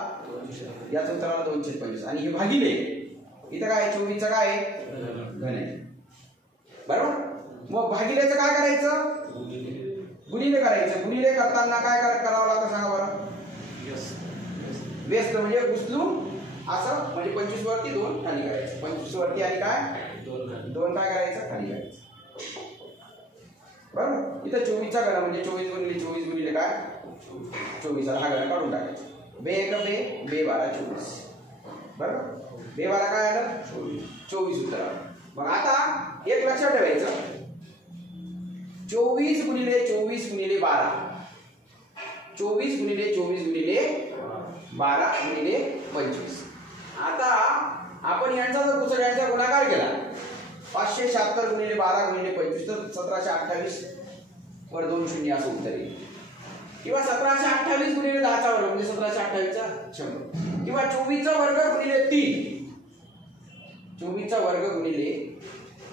याचं उत्तर आलं 2/25 आणि हे भागिले इथं काय 24 चं काय घन आहे बरोबर. मग भागिलेचं काय करायचं गुणिले करायचं. गुणिले करताना काय करावं लागतं सांगा बरं. व्यस्त म्हणजे उचलून असं म्हणजे 25 वरती 2 खाली करायचं. 25 वरती आणि काय 2 काय करायचं खाली करायचं बरोबर. इथं 24 चा घन म्हणजे 24 गुणिले 24 गुणिले काय 24 हा घन काढून टाकायचा. बे 1 बे बे 12 24 बरोबर. बे 12 काय आलं 24 उत्तर आलं. मग आता एक लक्षात ठेवायचं 24 गुणिले 24 गुणिले 12 24 गुणिले 24 गुणिले 12 गुणिले 25. आता आपण यांचा जर दुसऱ्यांचा गुणाकार केला 576 गुणिले 12 गुणिले 25 तर 1728 वर 2 शून्य असं उत्तर येईल. किंवा 1728 गुणिले 10 चा वर्ग म्हणजे 1728 चा 100 किंवा 24 चा वर्ग गुणिले 3 24 चा वर्ग गुणिले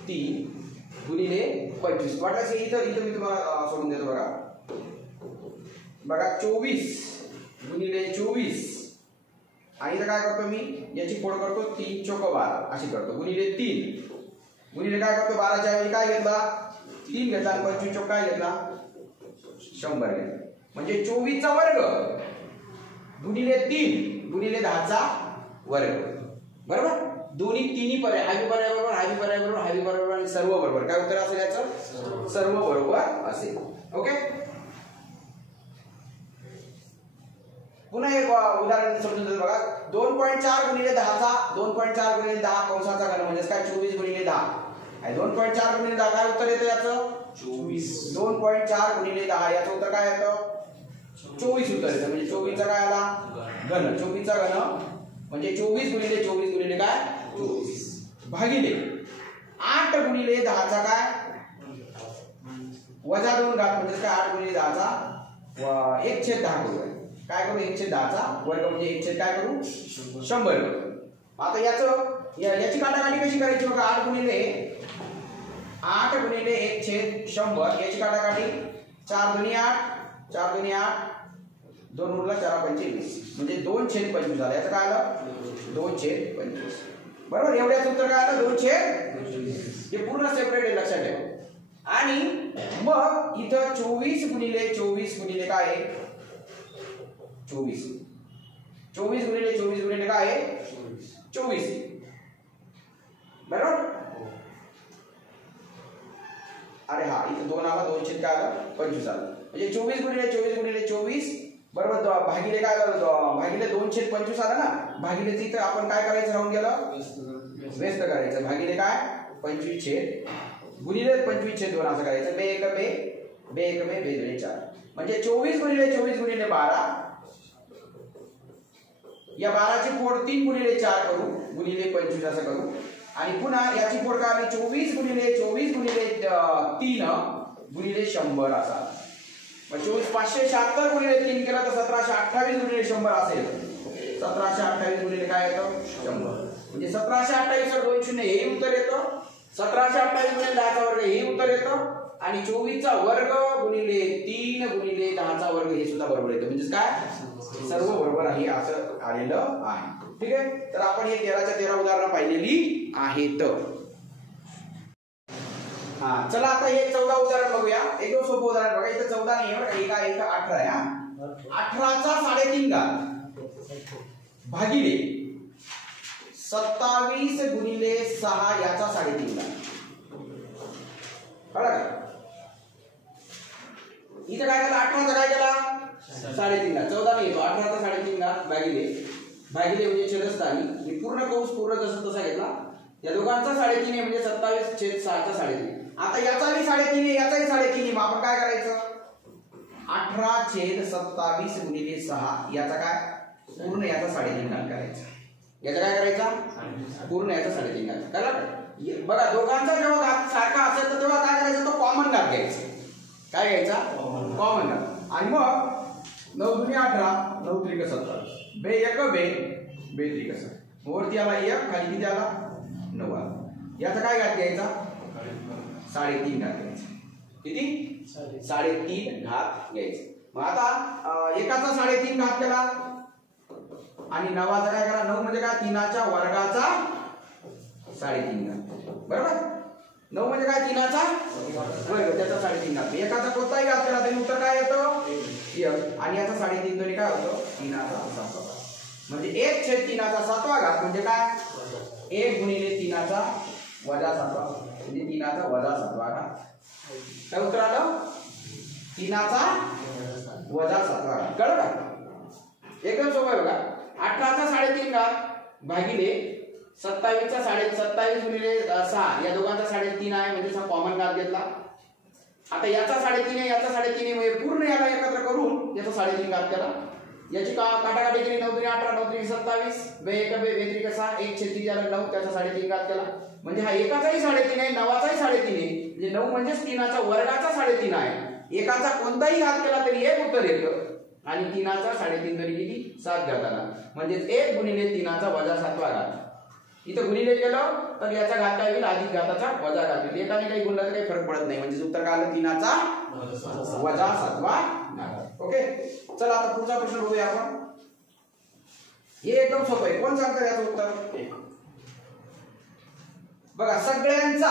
3 गुणिले 25. वाटल्यास इथं मी तुम्हाला सोडून देतो बघा 24 गुणिले 24 आणि इथं काय करतो मी याची फोड करतो 3 चौक 12 अशी करतो गुणिले 3 गुणिले काय करतो 12 च्या ऐवजी काय घेतला 3 घेतला आणि 25 चौक काय घेतला 100 घेतला. म्हणजे 24 चा वर्ग गुणिले 3 गुणिले 10 चा वर्ग बरोबर. दोन्ही तिन्ही पर्याय हा पर्याय बरोबर हा पर्याय बरोबर हा बरोबर आणि सर्व बरोबर. काय उत्तर असेल याचं सर्व बरोबर असेल. ओके. पुन्हा एक उदाहरण समजून देतो बघा 2.4 गुणिले 10 चा 2.4 गुणिले 10 कंसाचा घन म्हणजे काय 24 गुणिले 10 आणि 2.4 गुणिले 10 काय उत्तर येतं याचं 24. 2.4 गुणिले 10 याचं उत्तर काय येतं 24 उत्तर येतं. म्हणजे 24 चा काय आला घन 24 चा घन म्हणजे 24 गुणिले 24 गुणिले काय 24 भागिले 8 गुणिले 10 चा काय वजा 2 घात म्हणजे काय 8 गुणिले 10 चा 1/10 करू. काय करू 1/10 चा वर्ग म्हणजे 1 काय करू 100. आता याची काटाकाटी कशी करायची बघा 8 गुणिले 1/100 याची काटाकाटी 4 दुनी 8 4 दुनी 8 2 उरला 4 25 म्हणजे 2/25 झालं. याचं काय आलं 2/25 बरोबर. एवढ्याच उत्तर काय आलं 2/25. हे पूर्ण सेपरेट आहे लक्षात ठेवा. आणि मग इथं 24 गुणिले 24 गुणिले काय आहे 24 24 गुणिले 24 गुणिले काय आहे 24 बरोबर. अरे हा इथं 2 आला 2 काय आलं 25 आलं. म्हणजे 24 गुणिले 24 गुणिले 24 बरोबर भागिले काय आलं भागिले 2/25 आलं ना. भागिले इथं आपण काय करायचं राहून गेलं व्यस्त करायचं. भागिले काय 25 गुणिले 25/2 असं करायचं. बे 1 बे बे 1 बे बे 2 4 म्हणजे 24 गुणिले 24 गुणिले 12 या 12 ची फोड 3 गुणिले 4 करू गुणिले 25 असं करू. आणि पुन्हा याची फोड काय आली 24 गुणिले 24 गुणिले 3 गुणिले 100 असा. मग 24 576 गुणिले 3 केला तर 1728 गुणिले 100 असेल. 1728 गुणिले काय येतं 100 म्हणजे 1728 वर 2 शून्य हे उत्तर येतं. 1728 गुणिले 10 चा वर्ग हे उत्तर येतं. आणि 24 चा वर्ग गुणिले 3 गुणिले 10 चा वर्ग हे सुद्धा बरोबर येतं. म्हणजे काय सर्व बरोबर आहे असं आलेलं आहे. ठीक आहे. तर आपण हे 13च्या 13 उदाहरणं पाहिलेली आहेत. हा चला आता हे 14 उदाहरण बघूया. एकदम सोपं उदाहरण बघा. इथं 14 नाही आहे बघा एका 18 आहे. 18 चा 3.5 घात भागिले 27 गुणिले 6 याचा 3.5 घात. कळलं का. इथं काय केलं 18 चा काय केला 3.5 घात 14 नाही 18 चा 3.5 घात भागिले भागिले म्हणजे छेदस्थानी पूर्ण कंस पूर्ण जसं तसा घेतला. या दोघांचा 3.5 आहे म्हणजे 27/6 चा 3.5. आता याचाही 3.5 आहे याचाही 3.5 आहे. मग आपण काय करायचं 18/27 गुणिले 6 याचा काय पूर्ण याचा 3.5 घात करायचा. याचा काय करायचा पूर्ण याचा 3.5 घात. कळलं बघा. दोघांचा जेव्हा घात सारखा असेल तर तेव्हा काय करायचं तो कॉमन घात घ्यायचा. काय घ्यायचा कॉमन घात. आणि मग 9 दुनी 18 9 त्रिक 27 बे 1 बे बे त्रिक 7 वरती आला 1 खाली किती आला 9 आला. याचा काय घात घ्यायचा 3.5 घात घ्यायचा. किती 3.5 घात घ्यायचा. मग आता एकाचा 3.5 घात केला आणि 9चा काय करा, 9 म्हणजे काय, 3च्या वर्गाचा 3.5 घात. बरोबर, 9 म्हणजे काय, 3चा वर्ग त्याचा 3.5 घात. एकाचा कोणताही घात केला तरी उत्तर काय येतं, आणि याचा 3.5 दोन्ही काय होतं, 3चा 7वा घात. म्हणजे 1/3चा 7वा घात म्हणजे काय, 1 गुणिले 3चा वजा 7वा, म्हणजे 3चा वजा 7वा घात. काय उत्तर आलं, 3चा वजा 7वा घात. कळलं का, एकदम सोपं आहे बघा. 18चा 3.5 घात भागिले 27चा 27 गुणिले 6 या दोघांचा 3.5 आहे, म्हणजे कॉमन घात घेतला. आता याचा 3.5 आहे, याचा 3.5 आहे, म्हणजे पूर्ण याला एकत्र करून याचा 3.5 घात केला. याची काटाकाटी केली, 9 × 18 9 × 27 व्यतिरिक्त 6 1/3 9 त्याचा 3.5 घात केला. म्हणजे हा एकाचाही 3.5 आहे, 9चाही 3.5 आहे, म्हणजे 9 म्हणजेच 3चा वर्गाचा 3.5 आहे. एकाचा कोणताही घात केला तरी एक उत्तर येतं, आणि 3चा 3.5 तरी किती, 7 घात आला. म्हणजे 1 गुणिले 3चा वजा 7वा घात. इथं गुणिले केलं तर याचा घात काय होईल, अधिक घाताचा वजा घात होईल. एकाने काही गुणलं तर काही फरक पडत नाही, म्हणजे उत्तर काय आलं, 3चा वजा 7वा घात. ओके, चला आता पुढचा प्रश्न बघूया आपण. हे एकदम सोपं आहे, कोण सांगतं याचं उत्तर. बघा, सगळ्यांचा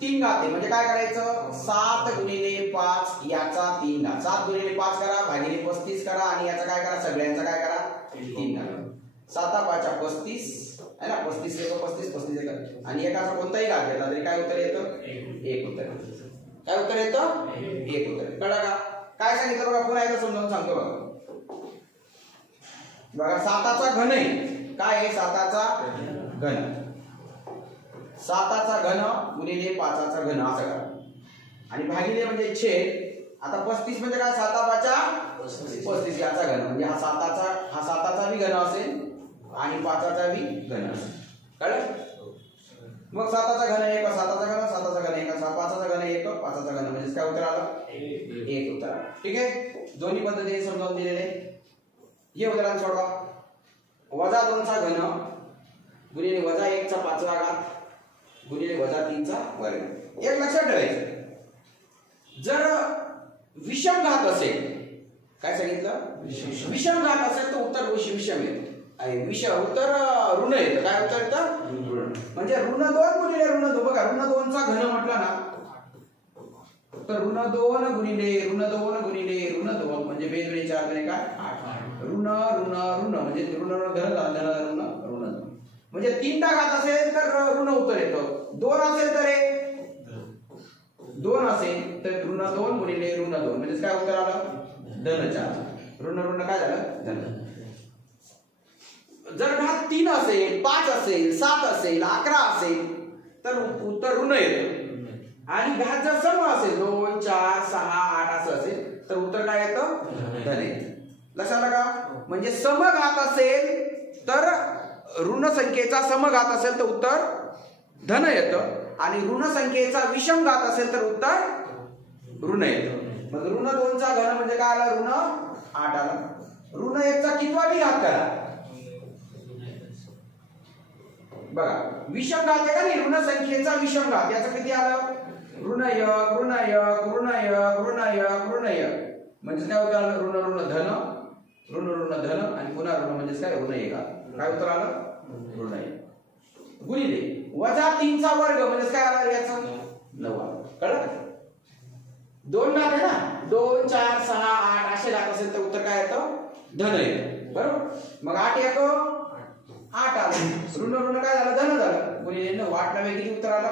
3 घात आहे, म्हणजे काय करायचं, 7 गुणिले 5 याचा 3 घात. 7 गुणिले 5 करा भागिले 35 करा, आणि याचा काय करा, सगळ्यांचा काय करा, 3 घात. 7 5 35 है ना, 35 येतो, 35 येतं, आणि एकाचा कोणताही घात घेतला तरी काय उत्तर येतं, 1 उत्तर. काय उत्तर येतं, 1 उत्तर. कळलं का, काय सांगितलं बघा, पुन्हा एकदा समजावून सांगतो बघा. बघा, 7चा घन आहे, काय आहे, 7चा घन, 7चा घन गुणिले 5चा घन असं करा, आणि भागिले म्हणजे छेद. आता 35 म्हणजे काय, 7 5 35 याचा घन, म्हणजे हा 7चा बी घन असेल आणि 5चा बी घन असेल. कळलं, मग 7चा घन 1 7चा घन 7चा घन 1 5चा घन 1 5चा घन, म्हणजे काय उत्तर आलं, 1 उत्तर. ठीक आहे, दोन्ही पद्धतीने समजावून दिलेले. हे उदाहरण सोडवा. वजा 2चा घन गुणिले वजा 1चा 5वा घात गुणिले वजा 3चा वर्ग. एक लक्षात ठेवायचं, जर विषम घात असेल, काय सांगितलं, विषम घात असेल तर उत्तर विषम येतं, उत्तर ऋण येतं. काय उत्तर येतं, म्हणजे ऋण 2 गुणिले ऋण 2. बघा, ऋण 2चा घन म्हटलं ना तर ऋण 2 गुणिले ऋण 2 गुणिले ऋण 2 म्हणजे बेदुणे 4 गुणे काय 8. ऋण ऋण ऋण म्हणजे ऋण धन धन ऋण ऋण, म्हणजे 3टा घात असेल तर ऋण उत्तर येतं. 2 असेल तर 2 असेल तर ऋण 2 गुणिले ऋण 2 म्हणजे काय उत्तर आलं, धन 4. ऋण ऋण काय झालं, धन. जर घात 3 असेल, 5 असेल, 7 असेल, 11 असेल तर उत्तर ऋण येतं, आणि घात जर सम असेल 2 4 6 8 असं असेल तर उत्तर काय येतं, धन येतं. लक्षात आलं का, म्हणजे समघात असेल तर ऋण संख्येचा समघात असेल तर उत्तर धन येतं, आणि ऋण संख्येचा विषम घात असेल तर उत्तर ऋण येतं. मग ऋण 2चा घन म्हणजे काय आला, ऋण 8 आला. ऋण 1चा कितवा बी घात करा, बघा विषम घात आहे का नाही, ऋण संख्येचा विषम घात, याचं किती आलं, ऋण 1 ऋण 1 ऋण 1 ऋण 1 ऋण 1, म्हणजे काय उत्तर आलं, ऋण ऋण धन ऋण ऋण धन, आणि पुन्हा ऋण म्हणजे काय, ऋण 1. काय उत्तर आलं, ऋण 1 गुणिले वजा 3चा वर्ग म्हणजे काय आलं, याचं 9 आलं. कळलं, 2 घात आहे ना, 2 4 6 8 असे घात असेल तर उत्तर काय येतं, धन येतं. बरोबर, मग 8 1 8 आलं, ऋण ऋण काय झालं, धन झालं, गुणिले 9 8 9 किती उत्तर आलं,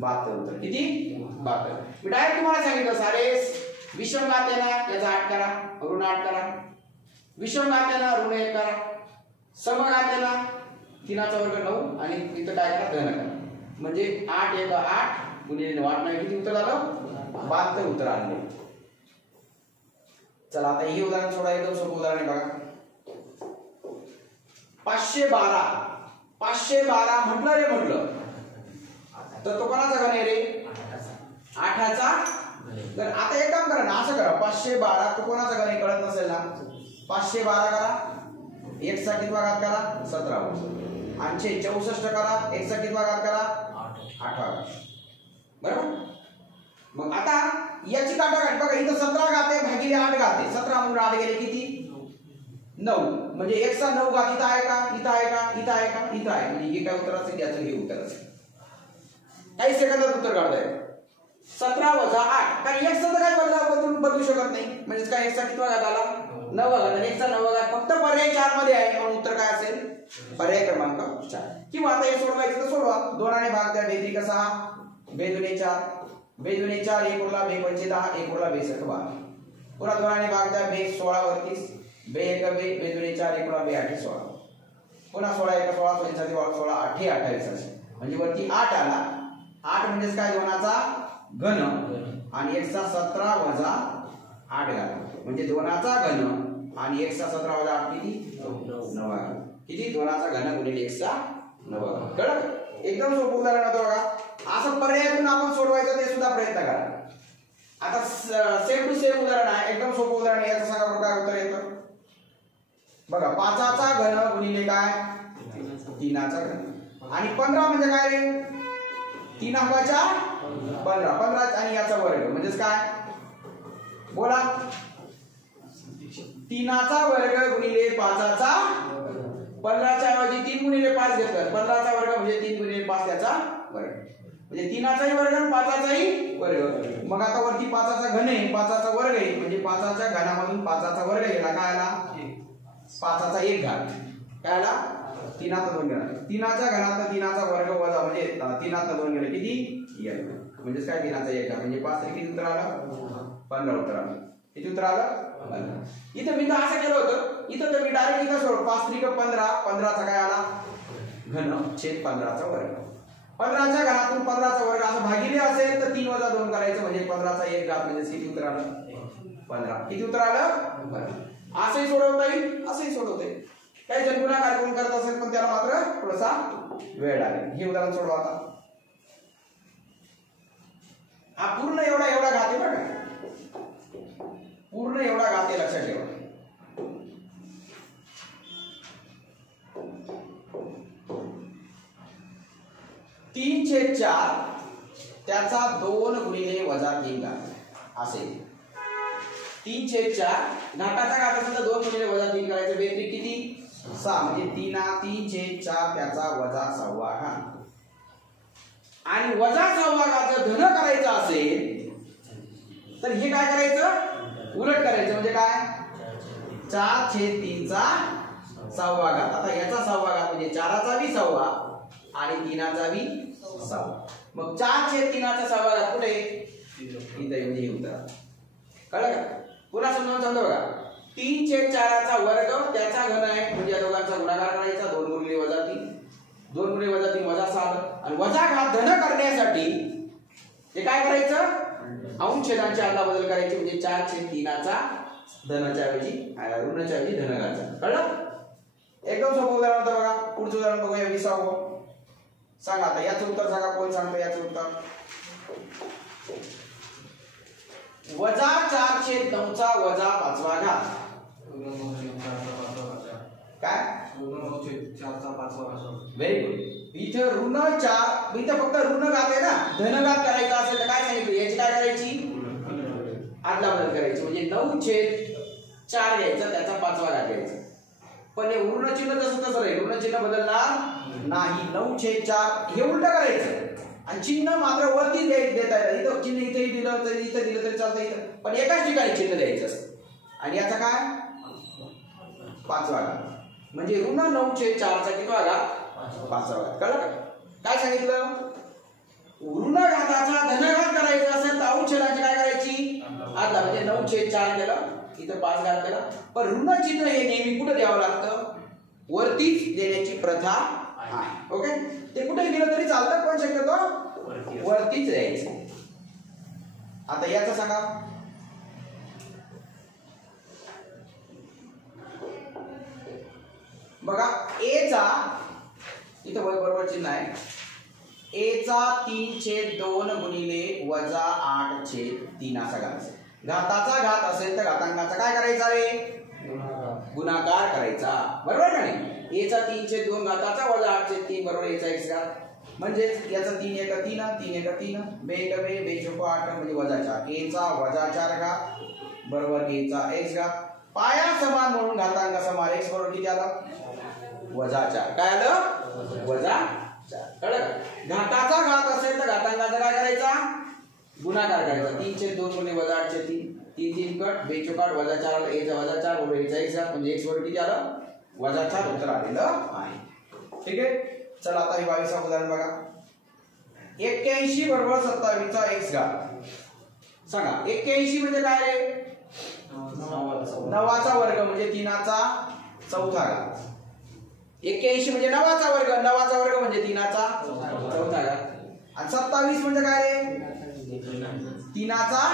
72 उत्तर. किती, 72. मी डायरेक्ट तुम्हाला सांगितलं, सारे विषम घात आहे ना याचा 8 करा, ऋण 8 करा, विषम घात आहे ना ऋण 1 करा, समघात आहे ना 3चा वर्ग 9, आणि इथं काय करा, धन करा, म्हणजे 8 1 8 गुणिले 9 8 9 किती उत्तर आलं, 72 उत्तर आले. चला आता हे उदाहरण सोडा, एकदम सोपं उदाहरण आहे बघा. 512 512 म्हटलं रे म्हटलं तर तो कोणाचा घन आहे रे, 8चा. तर आता एक काम करा ना, असं करा, 512 तो कोणाचा घन आहे कळत नसेल ना, 512 करा, 1 चा कितवा घात करा, 17, आणि 64 करा, 1 चा कितवा घात करा, 8. बरोबर, मग आता याची काटाकाट बघा, इथं 17 घात आहे भागिले 8 घात आहे, 17 म्हणून 8 गेले किती, 9. म्हणजे x चा 9 घात इथं आहे का, इथं आहे का, इथं आहे का, इथं आहे. म्हणजे हे काय उत्तर असेल, याचं हे उत्तर असेल. काही सेकंदात उत्तर काढताय. 17 वजा 8. कारण x चा तर काय बदलू शकत नाही. म्हणजे काय x चा कितवा घात आला, 9वा घात. आणि x चा 9वा घात फक्त पर्याय 4 मध्ये आहे, म्हणून उत्तर काय असेल, पर्याय क्रमांक 4. किंवा आता हे सोडवायचं तर सोडवा. 2 ने भाग द्या, बेत्री कसा, 2 दुणे 4, 2 दुणे 4, 1 उरला 2 पंचे 10, 1 उरला 2 सक 12. पुन्हा 2 ने भाग द्या, 2 16 32, 2 1 2, 2 दुणे 4, 1 उरला 2 8 16. पुन्हा 16 1 16, 16 16 8 28. म्हणजे वरती 8 आला. 8 म्हणजे काय, 2चा घन आणि x चा 17 वजा 8 घात. म्हणजे 2चा घन आणि x चा 17 वजा 8 किती, 9. किती, 2चा घन गुणिले x चा 9. कळलं? एकदम सोपं उदाहरण होतं बघा. असं पर्यायातून आपण सोडवायचं ते सुद्धा प्रयत्न करा. आता सेम टू सेम उदाहरण आहे, एकदम सोपं उदाहरण. याचं सांगा बरं काय उत्तर येतं बघा. 5चा घन गुणिले काय, 3चा घन. आणि 15 म्हणजे काय रे, 3 अंकाच्या 15, 15 आणि याचा वर्ग म्हणजेच काय, बोला. 3चा वर्ग गुणिले 5चा, 15च्या ऐवजी 3 गुणिले 5 घेतलं. 15चा वर्ग म्हणजे 3 गुणिले 5 त्याचा वर्ग. म्हणजे 3चाही वर्ग आणि 5चाही वर्ग. मग आता वरती 5चा घन आहे, 5चा वर्ग आहे. म्हणजे 5च्या घनामधून 5चा वर्ग गेला, काय आला, 5चा 1 घात. काय आला, 3चा 2 गेला. 3च्या घनात 3चा वर्ग वजा म्हणजे 3चा 2 गेले किती, 1. म्हणजे काय, 3चा 1 घात. म्हणजे 5 तरी किती उत्तर आलं, 15 उत्तर आलं. किती उत्तर आलं, 15. इथं मी तर असं केलं होतं, इथं तर मी डायरेक्ट इथं सोड. 5 त्रिक 15, 15चा काय आला, घन छेद 15चा वर्ग. 15च्या घनातून 15चा वर्ग असं भागिले असेल तर 3 वजा 2 करायचं. म्हणजे 15चा 1 घात. म्हणजे किती उत्तर आलं, 15. किती उत्तर आलं, 15. असंही सोडवता येईल, असंही सोडवता येईल. काही जण गुणाकार करून करत असेल, पण त्याला मात्र थोडासा वेळ लागेल. हे उदाहरण सोडवा आता. हा पूर्ण एवढा घात आहे बघा, पूर्ण एवढा घात आहे, लक्षात ठेवा. तीन छेद 4 त्याचा 2 गुणिले वजा 3 घात असे. 3 छेद 4 घाताचा घात असेल तर 2 गुणिले वजा 3 करायचं. बेत्री किती, 6. म्हणजे 3 छेद 4 त्याचा वजा 6वा घात. आणि वजा 6वा घात जर धन करायचं असेल तर हे काय करायचं, उलट करायचं. म्हणजे काय, 4/3चा 6वा घात. आता याचा 6वा घात म्हणजे 4चा बी 6वा आणि 3चा बी 6वा. मग 4/3चा 6वा घात कुठे, इथे. म्हणजे हे उत्तर. कळलं का? पुन्हा समजावून सांगतो बघा. 3/4चा वर्ग त्याचा घन आहे, म्हणजे या दोघांचा गुणाकार करायचा. 2 गुणिले वजा 3, 2 गुणिले वजा 3 वजा 7. आणि वजा घात धन करण्यासाठी हे काय करायचं, अंश छेदांची अदला बदल करायची. म्हणजे 4/3चा धनाच्या ऐवजी ऋणाच्या ऐवजी धन घालायचा. कळलं? एकदम सोपं उदाहरण होतं बघा. पुढचं उदाहरण बघूया, 20वा. सांगा आता याचं उत्तर सांगा. कोण सांगतं याचं उत्तर? वजा 4/9चा वजा 5वा घात. काय, 4चा 5वा घात. Very good. इथे ऋण 4, इथे फक्त ऋण घात आहे ना. धनघात करायचा असेल तर काय सांगितलं, याची काय करायची, अदला बदल करायची. म्हणजे 9/4 घ्यायचा, त्याचा 5वा घात घ्यायचा. पण हे ऋण चिन्ह तसं तसं राहील, ऋण चिन्ह बदलणार नाही. 9/4 हे उलट करायचं आणि चिन्ह मात्र वरती देता येतं. इथं चिन्ह इथेही दिलं तरी, इथं दिलं तरी चालतं. इथं पण एकाच ठिकाणी चिन्ह द्यायचं असतं. आणि याचा काय, 5वा घात. म्हणजे ऋण 9/4चा कितवा घात, 5वा घात. कळलं का? काय सांगितलं, ऋण घाताचा धनघात करायचा असेल तर अंश छेदांची काय करायची, अदला. म्हणजे 9/4 केलं, इथं 5 घात केला. पण ऋण चिन्ह हे नेहमी कुठे द्यावं लागतं, वरतीच देण्याची प्रथा आहे. ओके, ते कुठे दिलं तरी चालतं, पण शक्यतो वरतीच द्यायचं. आता याचं सांगा. बघा, ए चा इथं बरोबर चिन्ह आहे. ए चा 3/2 गुणिले वजा 8/3 असा घात असेल. घाताचा घात असेल तर घातांकाचा काय करायचा रे, गुणाकार करायचा. बरोबर का नाही. ए चा 3/2 घाताचा वजा 8/3 बरोबर एचा x घात. म्हणजे याचा 3 1 3 3 1 3 2 1 2 2 8 म्हणजे वजा 4. ए चा वजा 4 घात बरोबर ए चा x घात. पाया समान म्हणून घातांक समान x बरोबर किती आलं -4 काय आलं -4 कळलं घाताचा घात असेल तर घातांकाचा काय करायचा गुणाकार करायचा 3/2 गुणिले -8/3 3 3 कट 2 चौकाट -4 आलं a चा -4 बरोबर a चा 1 म्हणजे x बरोबर किती आलं -4 उत्तर आलेलं आहे ठीक आहे चला आता हे 22 उदाहरण बघा 81 बरोबर 27 चा x घात सांगा 81 म्हणजे काय रे 9चा वर्ग म्हणजे 3चा चौथा घात 81 म्हणजे 9चा वर्ग म्हणजे 3चा चौथा घात आणि 27 म्हणजे काय रे 3चा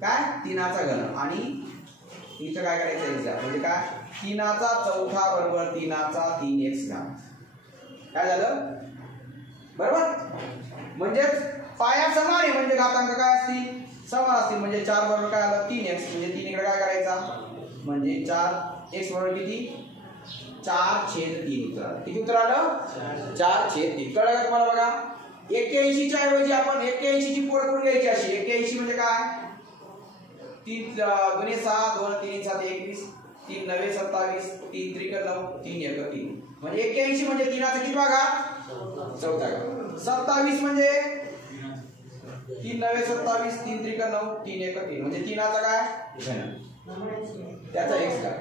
काय 3चा घन आणि इथं काय करायचं x घात म्हणजे काय 3चा चौथा बरोबर 3चा 3x घात काय झालं बरोबर म्हणजे पाया समान आहे म्हणजे घातांक काय असतील समान असतील म्हणजे 4 बरोबर काय आलं 3x म्हणजे 3 इकडे काय करायचा म्हणजे 4x बरोबर किती 4/3 उत्तर आलं किती उत्तर आलं 4/3 कळलं का तुम्हाला बघा 81 च्या ऐवजी आपण 81 ची पोळ करून घ्यायची अशी 81 म्हणजे काय 3 2 6 2 3 7 21 3 9 27 3 त्रिक 9 3 1 3 म्हणजे 81 म्हणजे 3चा किती घात चौथा घात 27 म्हणजे 3 9 27 3 त्रिक 9 3 1 3 म्हणजे 3चा काय घन त्याचा x घात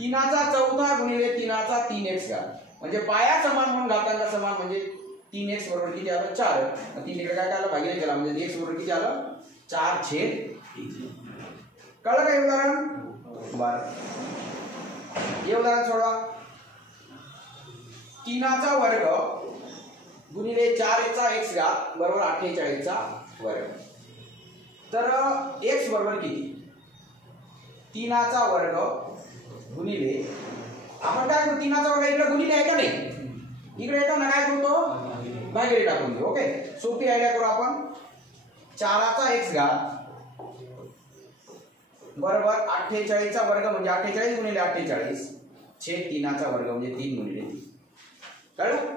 3चा चौथा गुणिले 3चा 3x घात म्हणजे पाया समान म्हणून घातांक समान म्हणजे 3x बरोबर किती आलं 4 3 इकडे काय आलं भागिले केला म्हणजे x बरोबर किती आलं 4/3 कळलं का उदाहरण बरं हे उदाहरण सोडवा 3चा वर्ग गुणिले 4चा x घात बरोबर 48चा वर्ग तर x बरोबर किती 3चा वर्ग गुणिले आपण काय करू 3चा वर्ग इकडे गुणिले आहे का नाही इकडे येताना काय करतो भागिले टाकून देऊ ओके सोपी आयडिया करू आपण 4चा x घात बरोबर 48चा वर्ग म्हणजे 48 गुणिले 48 छेद 3चा वर्ग म्हणजे 3 गुणिले 3 कळलं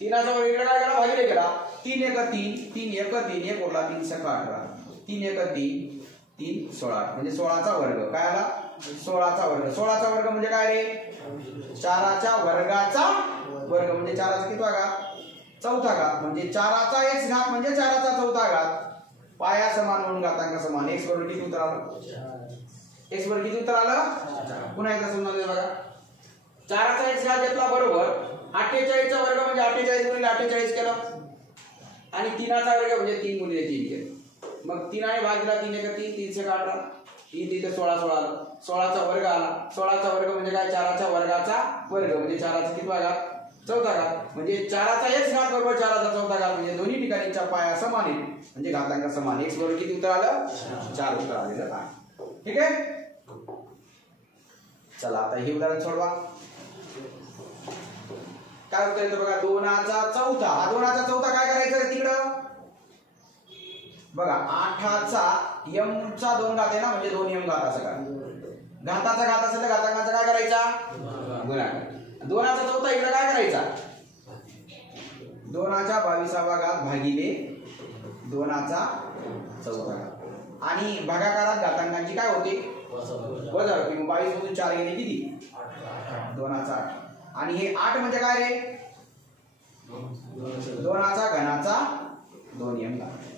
3चा वर्ग इकडे काय केला भागिले केला 3 1 3 3 1 3 1 उरला 3 6 18 3 1 3 3 16 म्हणजे 16चा वर्ग काय आला 16चा वर्ग म्हणजे काय रे 4च्या वर्गाचा वर्ग म्हणजे 4चा कितवा घात चौथा घात म्हणजे 4चा x घात म्हणजे 4चा चौथा घात पाया समान म्हणून घातांक समान x बरोबर किती उत्तर आलं x बरोबर किती उत्तर आलं पुन्हा एकदा समजून घ्या बघा 4चा x घात घेतला बरोबर 48चा वर्ग म्हणजे 48 गुणिले 48 केलं आणि 3चा वर्ग म्हणजे 3 गुणिले 3 केलं मग 3 ने भाग दिला 3 1 3 3 6 18 3 तिथे 16 16 आलं 16चा वर्ग आला 16चा वर्ग म्हणजे काय 4च्या वर्गाचा वर्ग म्हणजे 4चा कितवा घात चौथा घात म्हणजे 4चा x घात बरोबर 4चा चौथा घात म्हणजे दोन्ही ठिकाणीच्या पाया समान आहेत म्हणजे घातांक समान x बरोबर किती उत्तर आलं 4 उत्तर आलेलं आहे ठीक आहे चला आता हे उदाहरण सोडवा काय उत्तर येतं बघा 2चा चौथा हा 2चा चौथा काय करायचं रे तिकडं बघा 8चा m चा 2 घात आहे ना म्हणजे 2m घात असं काय घाताचा घात असेल तर घातांकाचा काय करायचा गुणाकार 2चा चौथा इकडे काय करायचा 2च्या 22वा घात भागिले 2चा चौथा घात आणि भागाकारात घातांकांची काय होते वजा होती मग 22 मधून 4 गेले किती 2चा 8 आणि हे 8 म्हणजे काय रे 2चा घनाचा 2m घात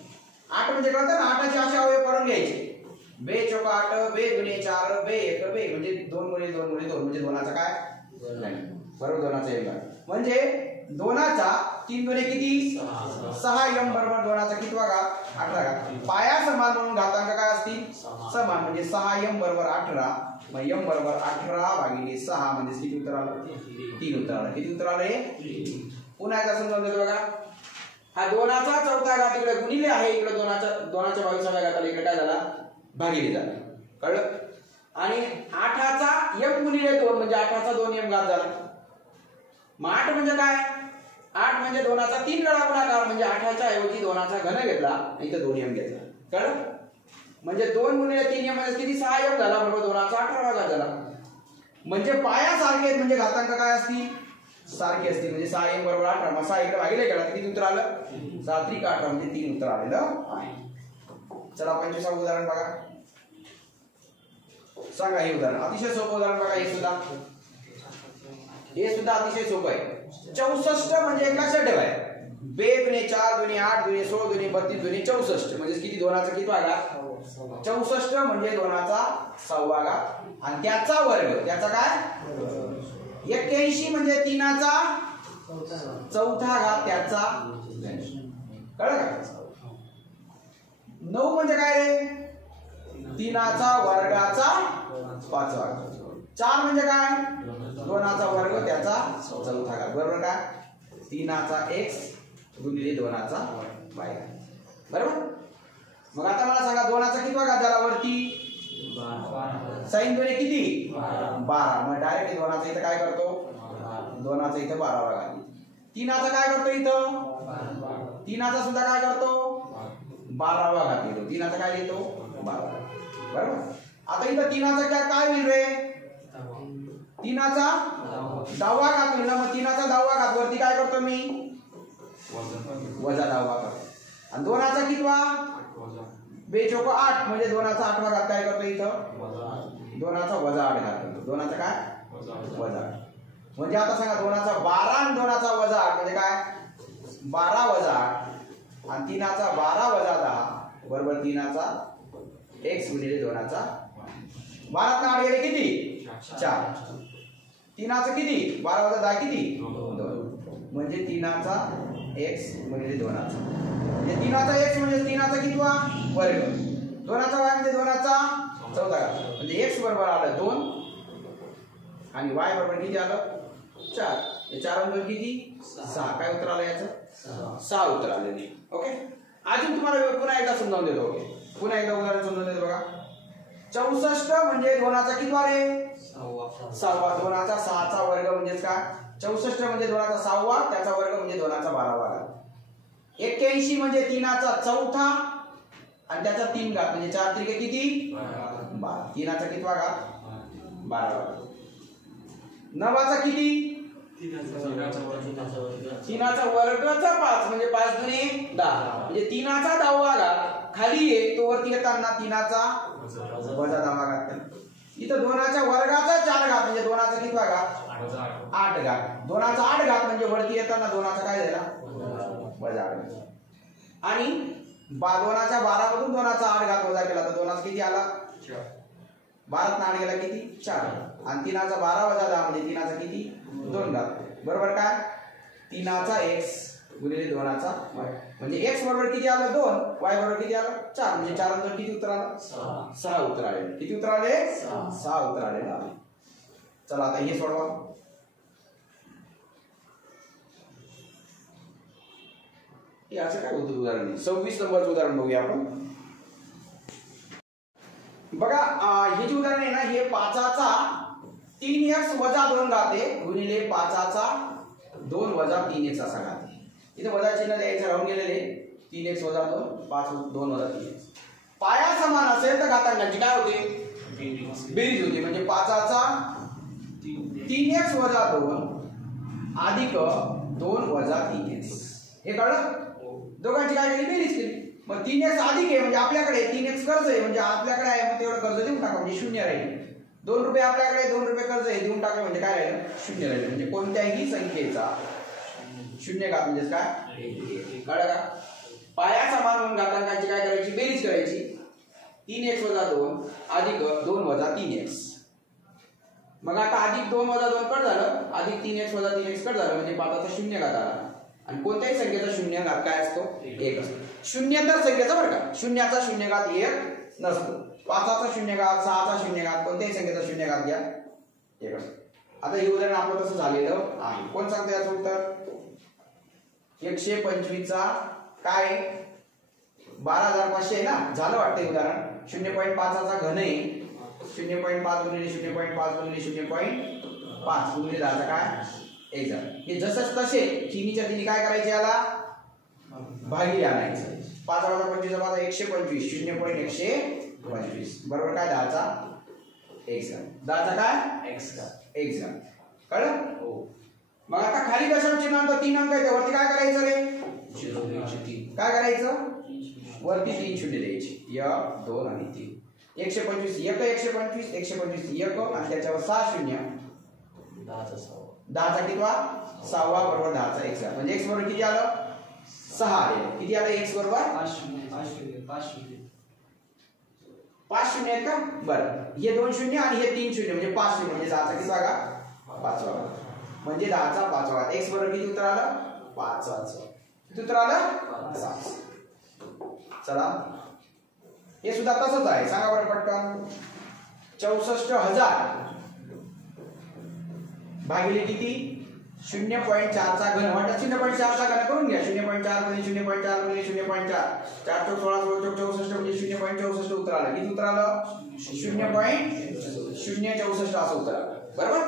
8 म्हणजे कळतं ना 8चे असे अवयव करून घ्यायचे 2 चौका 8 2 गुणिले 4 2 1 2 म्हणजे 2 गुणिले 2 गुणिले 2 म्हणजे 2चा काय बरोबर 2चा m घात म्हणजे 2चा 3 दुणे किती 6m बरोबर 2चा कितवा घात 18 घात पाया समान म्हणून घातांक काय असतील समान म्हणजे 6m बरोबर 18 मग m बरोबर 18 भागिले 6 म्हणजे किती उत्तर आलं 3 उत्तर आलं किती उत्तर आलं पुन्हा एकदा समजावून देतो बघा हा 2चा चौथा घात इकडे गुणिले आहे इकडे 2च्या 22व्या घाताला इकडे काय झाला भागिले झाला कळलं आणि 8चा m गुणिले 2 म्हणजे 8चा 2m घात झाला मग 8 म्हणजे काय 8 म्हणजे 2चा 3 वेळा गुणाकार म्हणजे 8च्या ऐवजी 2चा घन घेतला आणि इथे 2m घेतला कळलं म्हणजे 2 गुणिले 3m म्हणजे किती 6m झाला बरोबर 2चा 18वा घात झाला म्हणजे पाया सारखे आहेत म्हणजे घातांक काय असतील सारखे असतील म्हणजे 6m बरोबर 18 मग 6 इकडे भागिले केला किती उत्तर आलं 7 त्रिक 18 म्हणजे 3 उत्तर आलेलं आहे चला 25वा उदाहरण बघा सांगा हे उदाहरण. अतिशय सोपं उदाहरण बघा. हे सुद्धा अतिशय सोपं आहे. 64 म्हणजे एक लक्षात ठेवाय. 2 दुणे 4 दुणे 8 दुणे 16 दुणे 32 दुणे 64 म्हणजे किती? दोनाचा किती घात? 64 म्हणजे 2चा 6वा घात आणि त्याचा वर्ग. त्याचा काय? 81 म्हणजे 3चा 4था घात त्याचा. कळलं का? 9 म्हणजे काय रे? 3चा वर्गाचा 5वा घात. 4 म्हणजे काय? 2चा वर्ग त्याचा 4था घात. बरोबर का? 3चा x गुणिले 2चा y. बरोबर. मग आता मला सांगा 2चा किती घात झाला वरती? 6 दुणे किती? 12. मग डायरेक्ट 2चा इथं काय करतो? 2चा इथं 12वा घात. 3चा काय करतो इथं? 3चा सुद्धा काय करतो? 12वा घात येतो. 3चा काय येतो? 12. बरोबर. आता इथं 3चा काय होईल रे? 3चा 10वा घात होईल ना. मग 3चा 10वा घात वरती काय करतो मी? वजा 10वा करतो. आणि 2चा कितवा? 2 चोक 8 म्हणजे 2चा 8वा घात काय करतो इथं? 2चा वजा 8 घात करतो. 2चा काय? वजा 8. म्हणजे आता सांगा 2चा 12 आणि 2चा वजा 8 म्हणजे काय? 12 वजा 8 आणि 3चा 12 वजा 10 बरोबर 3चा x गुणिले 2चा. 12 8 गेले किती? 4. 3चा किती? 12 वजा 10 किती? 2. म्हणजे 3चा x गुणिले 2चा. म्हणजे 3चा x म्हणजे 3चा कितवा? वर्ग. 2चा y म्हणजे 2चा 4था घात. म्हणजे x बरोबर आलं 2 आणि y बरोबर किती आलं? 4. हे 4 आणि 2 किती? 6. काय उत्तर आलं याचं? 6 उत्तर आलं. ओके. अजून तुम्हाला पुन्हा एकदा समजावून देतो. पुन्हा एकदा उदाहरण समजावून देतो बघा. 64 म्हणजे 2चा कितवा रे? 6वा. 2चा 6चा वर्ग म्हणजे काय? 64 म्हणजे 2चा 6वा त्याचा वर्ग म्हणजे 2चा 12वा घात. 81 म्हणजे 3चा 4था आणि त्याचा 3 घात म्हणजे 4 त्रिके किती? 12. 3चा कितवा घात? 12वा. 9चा किती? 3चा वर्गाचा 5 म्हणजे 5 दुणे 10 म्हणजे 3चा 10वा घात खाली आहे तो वरती येताना 3चा वजा 10वा घात. इथं 2च्या वर्गाचा 4 घात म्हणजे 2चा कितवा घात? 8 घात. 2चा 8 घात म्हणजे वरती येताना 2चा काय झाला? वजा 8. आणि 2च्या 12 मधून 2चा 8 घात वजा केला तर 2चा किती आला? 12 8 गेला किती? 4. आणि 3चा 12 वजा 10 म्हणजे 3चा किती? 2 घात. बरोबर काय? 3चा x गुणिले 2चा y म्हणजे x बरोबर किती आलं? 2. y बरोबर किती आलं? 4. म्हणजे 4 आणि 2 किती उत्तर आलं? 6 उत्तर आले. किती उत्तर आले? 6 उत्तर आले. चला आता हे सोडवा. हे असं काय होतं उदाहरण? 26 नंबरचं उदाहरण बघूया आपण. बघा हे जे उदाहरण आहे ना हे 5चा 3x वजा 2 घात आहे गुणिले 5चा 2 वजा 3x असा घात आहे. इथे वजा चिन्ह द्यायचं राहून गेलेले. 3x वजा 2 5 2 वजा 3x. पाया समान असेल तर घातांकांची काय होते? बेरीज होते. म्हणजे 5चा 3x वजा 2 अधिक 2 वजा 3x. हे कळलं? दोघांची काय केली? बेरीज केली. मग 3x अधिक आहे म्हणजे आपल्याकडे 3x कर्ज आहे म्हणजे आपल्याकडे आहे मग तेवढं कर्ज देऊन टाका म्हणजे 0 राहील. 2 रुपये आपल्याकडे 2 रुपये कर्ज आहे देऊन टाकलं म्हणजे काय राहिलं? 0 राहिलं. म्हणजे कोणत्याही संख्येचा 0 घात म्हणजे काय? कळलं का? पाया समान म्हणून घातांकांची काय करायची? बेरीज करायची. 3x वजा 2 अधिक 2 वजा 3x. मग आता अधिक 2 वजा 2 कट झालं अधिक 3x वजा 3x कट झालं म्हणजे 5चा 0 घात आला. आणि कोणत्याही संख्येचा 0 घात काय असतो? 1 असतो. 0 तर संख्येचा बरं का 0चा 0 घात 1 नसतो. 5चा 0 घात 6चा 0 घात कोणत्याही संख्येचा 0 घात घ्या 1 असतो. आता हे उदाहरण आपलं तसं झालेलं आहे. कोण सांगते याचं उत्तर? 125चा काय 12,500 आहे ना. झालं वाटतं उदाहरण. 0.5चा घन आहे. 0.5 गुणिले 0.5 गुणिले 0.5 गुणिले 10चा काय? 1 झालं. हे जसंच तसे तिन्हीच्या तिन्ही काय करायचे याला? भागिले आणायचं. 5 वजा 25 वजा 125 0.125 बरोबर काय? 10चा 1 झालं. 10चा काय? 1 झालं. कळलं? हो. मग आता खाली दशांश चिन्हांत 3 अंक आहेत वरती काय करायचं रे? 0 काय करायचं? वरती 3 शून्य द्यायची. 1 2 आणि 3. 125 1 125 125 1 आणि त्याच्यावर 6 शून्य 10 चा कितवा 6वा बरोबर 10 चा x म्हणजे x बरोबर किती आलं 6 आले किती आलं x बरोबर 5 शून्य आहेत का बरं हे 2 शून्य आणि हे 3 शून्य म्हणजे 5 शून्य म्हणजे 10 चा कितवा घात 5वा म्हणजे 10 चा 5वा घात x बरोबर किती उत्तर आलं 5 किती उत्तर आलं 5 चला हे सुद्धा तसंच आहे सांगा बरं पटकन 64,000 भागिले किती 0.4 चा घन वाटत 0.4 चा घन करून घ्या 0.4 मध्ये 0.4 मध्ये 0.4 4 चौक 16 16 चौक 64 म्हणजे 0.64 उत्तर आलं किती उत्तर आलं 0.064 असं उत्तर आलं बरोबर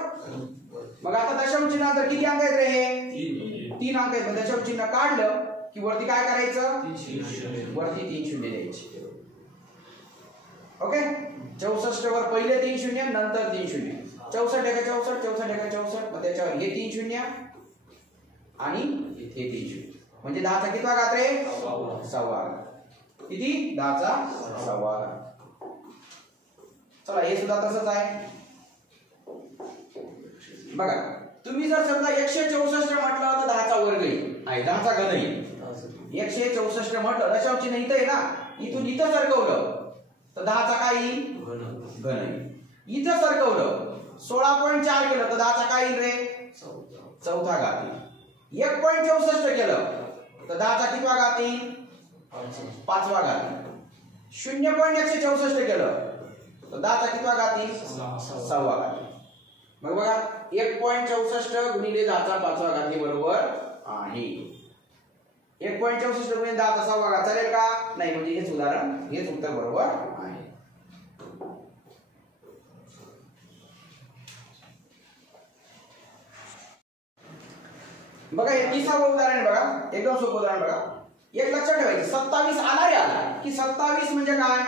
मग आता दशांश चिन्हानंतर किती अंक आहेत रे हे 3 अंक आहेत दशांश चिन्ह काढलं की वरती काय करायचं वरती 3 शून्य द्यायचे ओके 64 वर पहिले 3 शून्य नंतर 3 शून्य 64 एका 64 64 एका 64 मग त्याच्यावर हे 3 शून्य आणि हे 3 शून्य म्हणजे 10 चा कितवा घात रे 6वा किती 10 चा 6वा चला हे सुद्धा तसंच आहे बघा तुम्ही जर समजा 164 म्हटलं तर 10 चा वर्ग आहे 10 चा घन येईल 164 म्हटलं दशांश चिन्ह इथं आहे ना इथून इथं सरकवलं तर 10 चा काय येईल घन येईल इथं सरकवलं 16.4 केलं तर 10 चा काय येईल रे चौथा घात येईल 1.64 केलं तर 10 चा कितवा घात येईल 5वा घात येईल 0.164 केलं तर 10 चा कितवा घात येईल 6वा घात येईल मग बघा 1.64 गुणिले 10 चा 5वा घात हे बरोबर आहे 1.64 गुणिले 10 चा 6वा घात चालेल का नाही म्हणजे हेच उदाहरण हेच उत्तर बरोबर आहे बघा हे 30वं उदाहरण बघा एकदम सोपं उदाहरण बघा एक लक्षात ठेवायचं 27 आला रे आला की 27 म्हणजे काय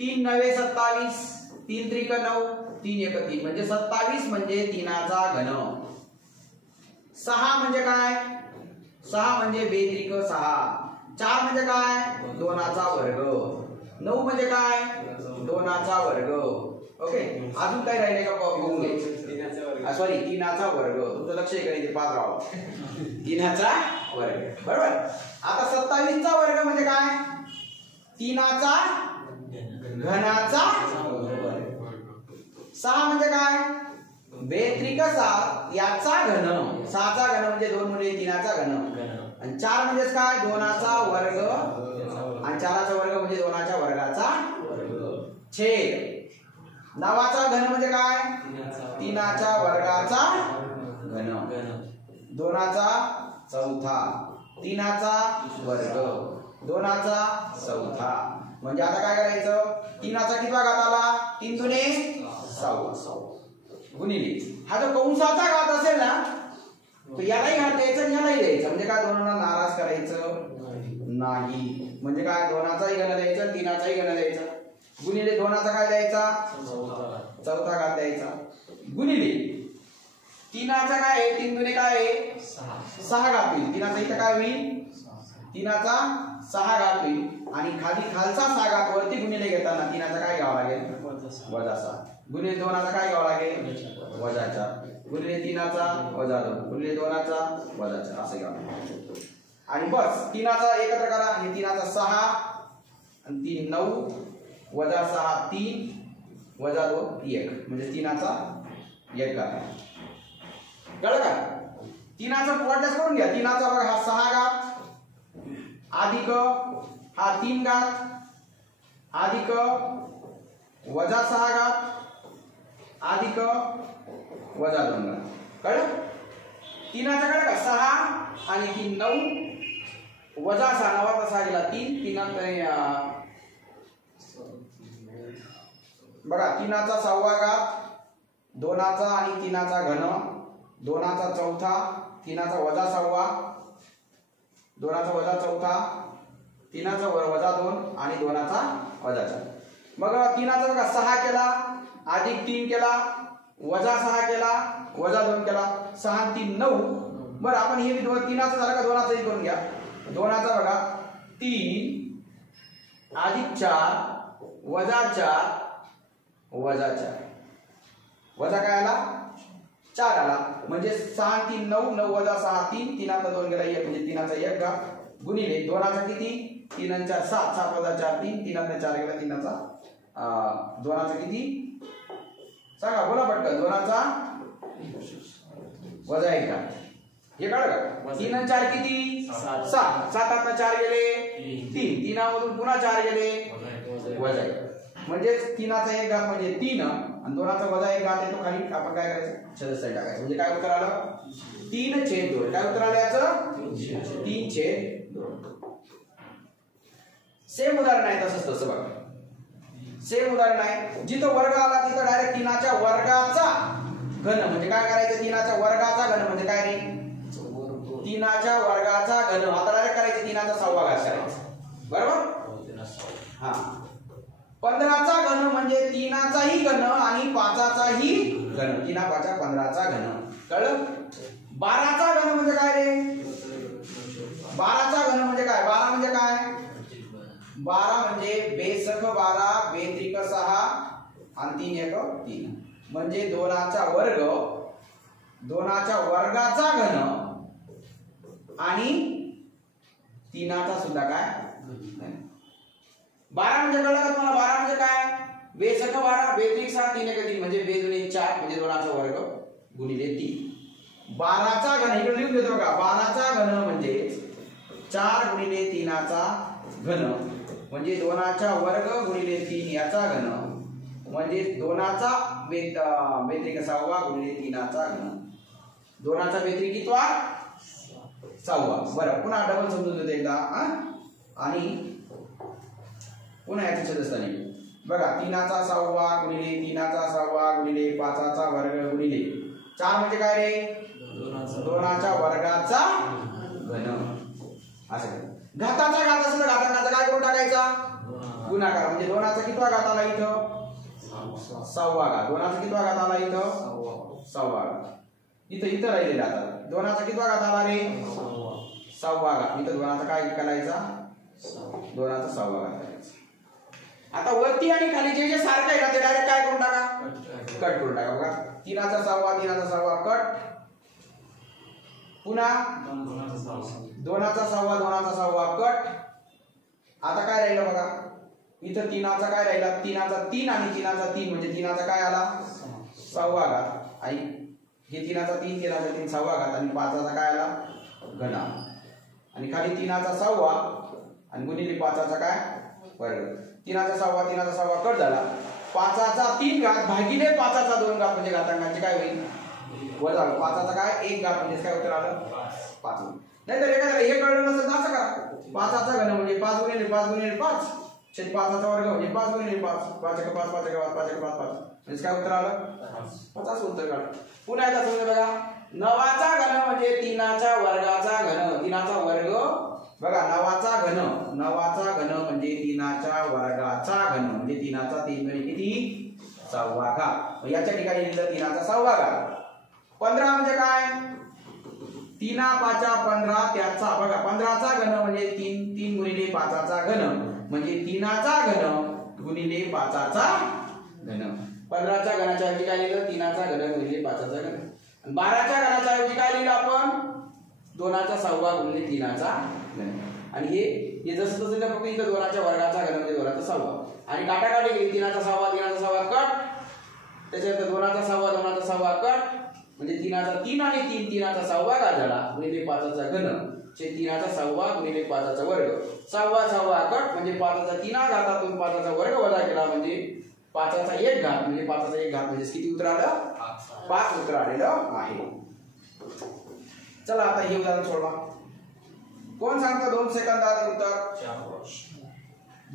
3 9 27 3 त्रिक 9 3 1 3 म्हणजे 27 म्हणजे 3 चा घन 6 म्हणजे काय 6 म्हणजे 2 त्रिक 6 4 म्हणजे काय 2 चा वर्ग 9 म्हणजे काय 2 चा वर्ग ओके अजून काय राहिले का बघून घ्यायचं सॉरी 3 चा वर्ग तुमचं लक्ष आहे का इथे 5 राहावं 3 चा वर्ग बरोबर आता 27 चा वर्ग म्हणजे काय 3 चा घनाचा वर्ग 6 म्हणजे काय 2 त्रिक 6 याचा घन 6 चा घन म्हणजे 2 म्हणजे 3 चा घन आणि 4 म्हणजे काय 2 चा वर्ग आणि 4 चा वर्ग म्हणजे 2 च्या वर्गाचा छेद 9 चा घन म्हणजे काय 3 च्या वर्गाचा घन 2 चा चौथा 3 चा वर्ग 2 चा चौथा म्हणजे आता काय करायचं 3 चा कितवा घात आला 3 दुने 6 गुणिले हा जो कंसाचा घात असेल ना तो यालाही घात द्यायचा आणि यालाही द्यायचा म्हणजे काय दोनांना नाराज करायचं नाही म्हणजे काय 2 चाही घन द्यायचा 3 चाही घन द्यायचा गुणिले 2 चा काय द्यायचा चौथा घात द्यायचा गुणिले 3 चा काय आहे 3 दुने काय आहे 6 घात होईल 3 चा इथं काय होईल 3 चा 6 घात होईल आणि खाली खालचा 6 घात वरती गुणिले घेताना 3 चा काय घ्यावा लागेल वजा 6 गुणिले 2 चा काय घ्यावा लागेल वजा 4 गुणिले 3 चा वजा 2 गुणिले 2 चा वजा 4 असं घ्यावं लागेल आणि बस 3 चा एकत्र करा हे 3 चा 6 आणि 3 9 वजा 6 3 वजा 2 1 म्हणजे 3 चा 1 करा कळलं का 3 चा वाटल्यास करून घ्या 3 चा बघा हा 6 घात अधिक हा 3 घात अधिक वजा 6 घात अधिक वजा 2 घात कळलं 3 चा कळलं का 6 आणि 3 9 वजा 6 9 6 गेला 3 3 बघा 3 चा 6वा घात 2 चा आणि 3 चा घन 2 चा चौथा 3 चा वजा 6वा 2 चा वजा चौथा 3 चा वजा 2 आणि 2 चा वजा 4 मग 3 चा बघा 6 केला अधिक 3 केला वजा 6 केला वजा 2 केला 6 3 9 बरं आपण हे 3 चा झाला का 2 चाही करून घ्या 2 चा बघा 3 अधिक 4 वजा काय आला 4 आला म्हणजे 6 3 9 9 वजा 6 3 3 2 गेला 1 म्हणजे 3चा 1 घात गुणिले 2चा किती 3 आणि 4 7 7 वजा 4 3 3 4 गेला 3चा 2चा किती सांगा बोला पटकन 2चा वजा 1 घात हे कळलं का 3 आणि 4 किती 7 7 4 गेले 3 3 मधून पुन्हा 4 गेले वजा 1 म्हणजे 3चा 1 घात म्हणजे 3 आणि 2चा वजा 1 घात येतो खाली आपण काय करायचं छेदस्थानी टाकायचं म्हणजे काय उत्तर आलं 3/2 काय उत्तर आलं याचं 3/2 सेम उदाहरण आहे तसं बघा सेम उदाहरण आहे जिथं वर्ग आला तिथं डायरेक्ट 3च्या वर्गाचा घन म्हणजे काय करायचं 3च्या वर्गाचा घन म्हणजे काय रे 3च्या वर्गाचा घन आता डायरेक्ट करायचं 3चा 6वा घात करायचा बरोबर हा 15चा घन म्हणजे 3चाही घन आणि 5चाही घन 3 5 15चा घन कळलं 12चा घन म्हणजे काय रे 12चा घन म्हणजे काय 12 म्हणजे काय 12 म्हणजे बेसख 12 बेत्रिक 6 आणि 3 1 3 म्हणजे 2चा वर्गाचा घन आणि 3चा सुद्धा काय 12 म्हणजे कळलं का तुम्हाला 12 म्हणजे काय बेसख 12 बेत्रिक 6 3 1 3 म्हणजे बे 2 4 म्हणजे 2चा वर्ग गुणिले 3 12चा घन इकडे लिहून देतो का 12चा घन म्हणजे 4 गुणिले 3चा घन म्हणजे 2चा वर्ग गुणिले 3 याचा घन म्हणजे 2चा बेत्रिक 6 गुणिले 3चा घन 2चा बेत्रिक कितवा 6वा बरं पुन्हा डबल समजून देतो एकदा आणि पुन्हा याचे छेदस्थानी बघा 3चा 6वा गुणिले 3चा 6वा गुणिले 5चा वर्ग गुणिले 4 म्हणजे काय रे 2च्या वर्गाचा घन असं घाताचा घात असेल तर घातांकाचा काय करून टाकायचा गुणाकार म्हणजे 2चा कितवा घात आला इथं 6वा घात 2चा कितवा घात आला इथं 6वा घात इथं राहिलेला आता 2चा कितवा घात आला रे 6वा घात इथं 2चा काय करायचा 2चा 6वा घात करायचा आता वरती आणि खाली जे सारखं आहे ना ते डायरेक्ट काय करून टाका कट करून टाका बघा 3चा 6वा कट पुन्हा 2चा 6वा कट आता काय राहिलं बघा इथं 3चा काय राहिला 3चा 3 आणि 3चा 3 म्हणजे 3चा काय आला 6वा घात आणि हे 3चा 3 6वा घात आणि 5चा काय आला घन आणि खाली 3चा 6वा आणि गुणिले 5चा काय वर्ग 3चा 6वा कट झाला 5चा 3 घात भागिले 5चा 2 घात म्हणजे घातांकांचे काय होईल वजा 5चा काय 1 घात म्हणजे काय उत्तर आलं 5 नाही तर एखाद्याला हे कळलं नसेल तर असं करा 5चा घन म्हणजे 5 गुणिले 5 छेद 5चा वर्ग म्हणजे 5 गुणिले 5 5 1 5 5 1 5 1 5 5 म्हणजे काय उत्तर आलं 50 उत्तर काढ पुन्हा एकदा समजा बघा 9चा घन म्हणजे 3च्या वर्गाचा घन 3चा वर्ग बघा 9चा घन म्हणजे 3च्या वर्गाचा घन म्हणजे 3चा 3 म्हणजे किती 6वा घात याच्या ठिकाणी लिहिलं 3चा 6वा घात 15 म्हणजे काय 3 5 15 त्याचा बघा 15चा घन म्हणजे 3 गुणिले 5चा घन म्हणजे 3चा घन गुणिले 5चा घन 15च्या घनाच्या ऐवजी काय लिहिलं 3चा घन गुणिले 5चा घन आणि 12च्या घनाच्या ऐवजी काय लिहिलं आपण 2चा 6वा गुणिले 3चा घन आणि हे जसं तसं फक्त इथं 2च्या वर्गाचा घन म्हणजे 2चा 6वा आणि काटाकाटी गेली 3चा 6वा कट त्याच्यानंतर 2चा 6वा कट म्हणजे 3चा 3 आणि 3चा 6वा घात झाला गुणिले 5चा घन छेद 3चा 6वा गुणिले 5चा वर्ग 6वा कट म्हणजे 5चा 3 घातातून 5चा वर्ग वजा केला म्हणजे 5चा 1 घात म्हणजे 5चा 1 घात म्हणजे किती उत्तर आलं 5 उत्तर आलेलं आहे चला आता हे उदाहरण सोडवा कोण सांगतो 2 सेकंदात उत्तर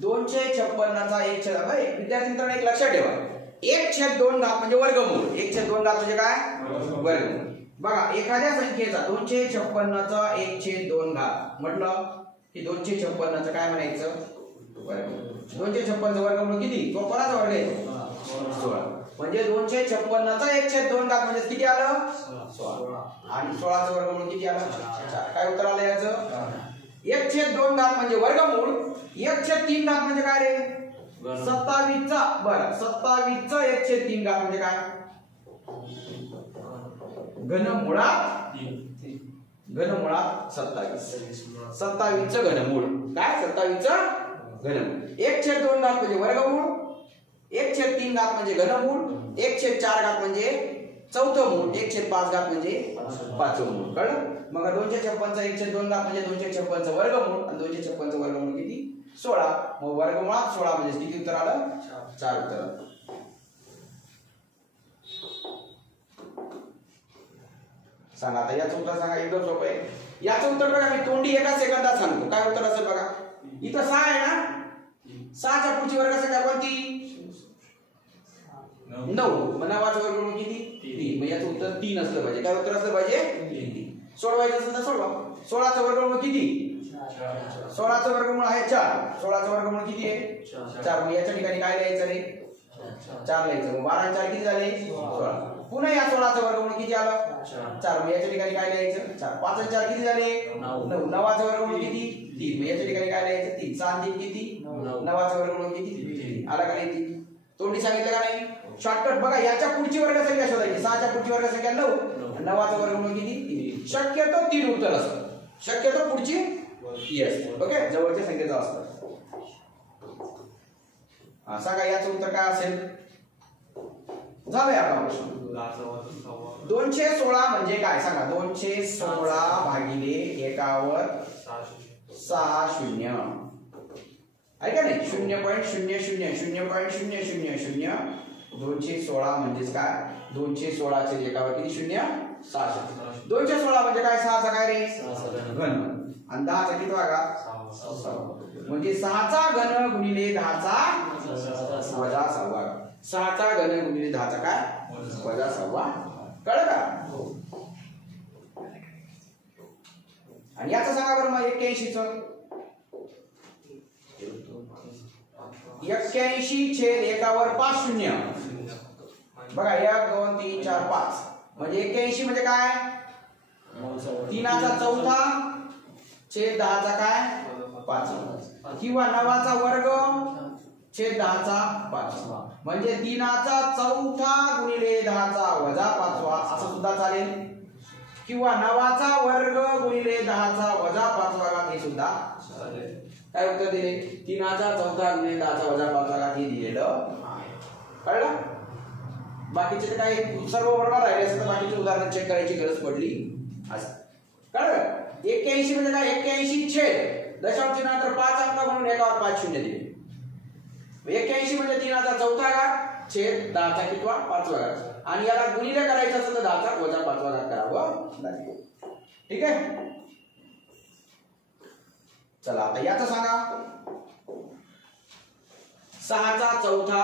256चा 1/2 विद्यार्थी मित्रांनो एक लक्षात ठेवा 1/2 घात म्हणजे वर्गमूळ 1/2 घात म्हणजे काय वर्गमूळ बघा एखाद्या संख्येचा 256चा 1/2 घात म्हटलं की 256चं काय म्हणायचं वर्गमूळ 256चं वर्गमूळ किती तो कोणाचा वर्ग आहे 16 म्हणजे 256चा 1/2 घात म्हणजे किती आलं 16 आणि 16चं वर्गमूळ किती आलं 4 काय उत्तर आलं याचं 1/2 घात म्हणजे वर्गमूळ 1/3 घात म्हणजे काय रे 27चा बरं 27चा 1/3 घात म्हणजे काय घनमुळात 27 27चं घनमूळ काय 27चं घनमूळ 1/2 घात म्हणजे वर्गमूळ 1/3 घात म्हणजे घनमूळ 1/4 घात म्हणजे चौथं मूळ 1/5 घात म्हणजे पाचवं मूळ कळलं मग 256चा 1/2 घात म्हणजे 256चं वर्गमूळ आणि 256चं वर्गमूळ किती 16 मग वर्गमुळात 16 म्हणजे किती उत्तर आलं 4 उत्तर आलं सांगा आता याचं उत्तर सांगा एकदम सोपं आहे याचं उत्तर बघा मी तोंडी एका सेकंदात सांगतो काय उत्तर असेल बघा इथं 6 आहे ना 6च्या पुढची वर्ग संख्या कोणती 9 मग 9चा वर्गमूळ किती 3 मग याचं उत्तर 3 असलं पाहिजे काय उत्तर असलं पाहिजे 3 सोडवायचं असेल तर सोडवा 16चा वर्गमूळ किती 16चा वर्गमूळ आहे 4 16चा वर्गमूळ किती आहे 4 मग याच्या ठिकाणी काय लिहायचं रे 4 लिहायचं मग 12 आणि 4 किती झाले 16 पुन्हा या 16चा वर्गमूळ किती आलं 4 मग याच्या ठिकाणी काय लिहायचं 4 5 आणि 4 किती झाले 9 9चा वर्गमूळ किती 3 मग याच्या ठिकाणी काय लिहायचं 3 6 आणि 3 किती 9चा वर्गमूळ किती आला का नाही 3 तोंडी सांगितलं का नाही शॉर्टकट बघा याच्या पुढची वर्ग संख्या शोधायची 6च्या पुढची वर्ग संख्या 9 आणि 9चा वर्गमूळ किती 3 शक्यतो 3 उत्तर असतं शक्यतो पुढची येस ओके जवळच्या संख्येचा असतं सांगा याचं उत्तर काय असेल झालंय आपला प्रश्न 216 म्हणजे काय सांगा 216 भागिले एकावर 6 शून्य ऐका नाही 0.00 0.000 216 म्हणजेच काय 216 चे एकावर किती शून्य 6 216 म्हणजे काय 6चा काय रे घन आणि 10चा किती घात म्हणजे 6चा घन गुणिले 10चा वजा 6 6चा घन गुणिले 10चा काय वजा 6 कळलं का आणि याचं सांगा बरं मग 81 च 81 छेद एकावर 5 शून्य बघा 1 2 3 4 5 म्हणजे 81 म्हणजे काय 3चा चौथा छेद 10चा काय 5 किंवा 9चा वर्ग छेद 10चा 5 म्हणजे 3चा चौथा गुणिले 10चा वजा 5 असं सुद्धा चालेल किंवा 9चा वर्ग गुणिले 10चा वजा 5 हे सुद्धा काय उत्तर दिले 3चा चौथा गुणिले 10चा वजा 5 हे दिलेलं कळलं बाकीचे काय सर्व बरोबर राहिले असं तर बाकीचे उदाहरण चेक करायची गरज पडली असं कळलं 81 म्हणजे काय 81 छेद दशांश चिन्हानंतर 5 अंक म्हणून एकावर 5 शून्य दिले 81 म्हणजे 3चा चौथा घात छेद 10चा कितवा 5वा घात आणि याला गुणिले करायचं असेल तर 10चा वजा 5वा घात करावं लागेल ठीक आहे चला आता याचं सांगा 6चा चौथा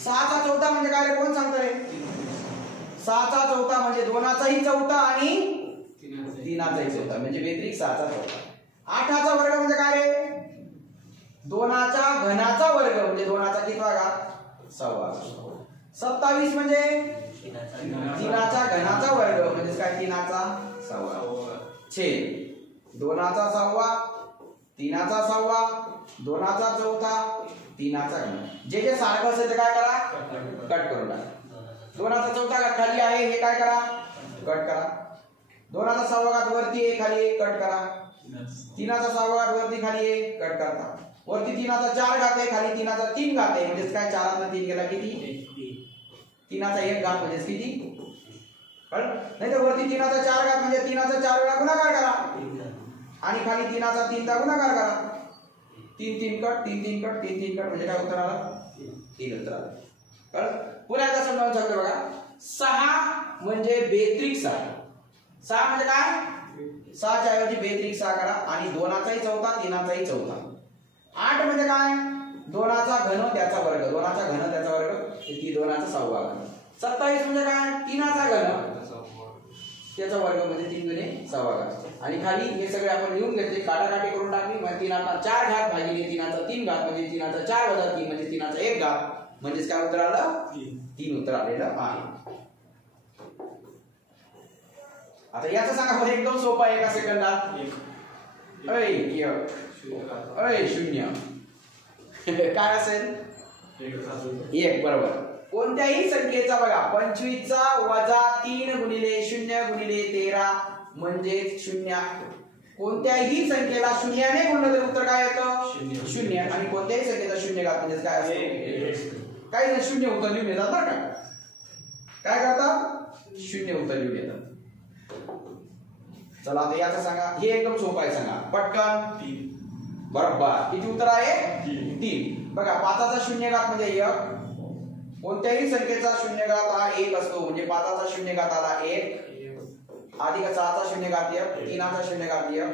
6चा चौथा म्हणजे काय रे कोण सांगतं रे 6चा चौथा म्हणजे 2चाही चौथा आणि 3चाही चौथा म्हणजे बेत्रिक 6चा चौथा 8चा वर्ग म्हणजे काय रे 2चा घनाचा वर्ग म्हणजे 2चा कितवा घात 6 27 म्हणजे 3चा घनाचा वर्ग म्हणजे काय 3चा 6 छेद 2चा 6 3चा 6 2चा चौथा 3चा घन जे सारखं असेल ते काय करा कट करून टाका 2चा चौथा घात खाली आहे हे काय करा कट करा 2चा 6 घात वरती आहे खाली आहे कट करा 3चा 6 घात वरती खाली आहे कट करता वरती 3चा 4 घात आहे खाली 3चा 3 घात आहे म्हणजे काय 4 3 गेला किती 3चा 1 घात म्हणजे किती कळ नाही तर वरती 3चा 4 घात म्हणजे 3चा 4 वेळा गुणाकार करा आणि खाली 3चा 3 चा गुणाकार करा 3 3 कट 3 3 कट 3 3 कट म्हणजे काय उत्तर आलं 3 उत्तर आलं कळ पुन्हा एकदा समजावून सांगतो बघा 6 म्हणजे बेत्रिक 6 6 म्हणजे काय 6 च्या ऐवजी बेत्रिक 6 करा आणि 2चाही चौथा 3चाही चौथा 8 म्हणजे काय 2चा घन त्याचा वर्ग 2चा घन त्याचा वर्ग ती 2चा 6वा घन 27 म्हणजे काय 3चा घन त्याचा वर्ग म्हणजे 3 गुणे 6 घात आणि खाली हे सगळे आपण लिहून घेतले काटाकाटी करून टाकली म्हणजे 3चा 4 घात भागिले 3चा 3 घात म्हणजे 3चा 4 वजा 3 म्हणजे 3चा 1 घात म्हणजे काय उत्तर आलं 3 उत्तर आलेलं आहे आता याचं सांगा बरं एकदम सोपं आहे एका सेकंदात 0 काय असेल? 1 बरोबर. कोणत्याही संख्येचा बघा 25चा वजा 3 गुणिले 0 गुणिले 13 म्हणजे 0. कोणत्याही संख्येला शून्याने गुणलं तर उत्तर काय येतं? 0. आणि कोणत्याही संख्येचा शून्य घात म्हणजे काय असतं? काही जण शून्य उत्तर लिहून येतात बरं का. काय करतात? शून्य उत्तर लिहून येतात. चला आता याचं सांगा. हे एकदम सोपं आहे, सांगा पटकन. 3 बरोबर. किती उत्तर आहे? 3. बघा 5चा शून्य घात म्हणजे 1. कोणत्याही संख्येचा शून्य घात हा 1 असतो. म्हणजे 5चा शून्य घात आला 1 अधिक 6चा शून्य घात 1 3चा शून्य घात 1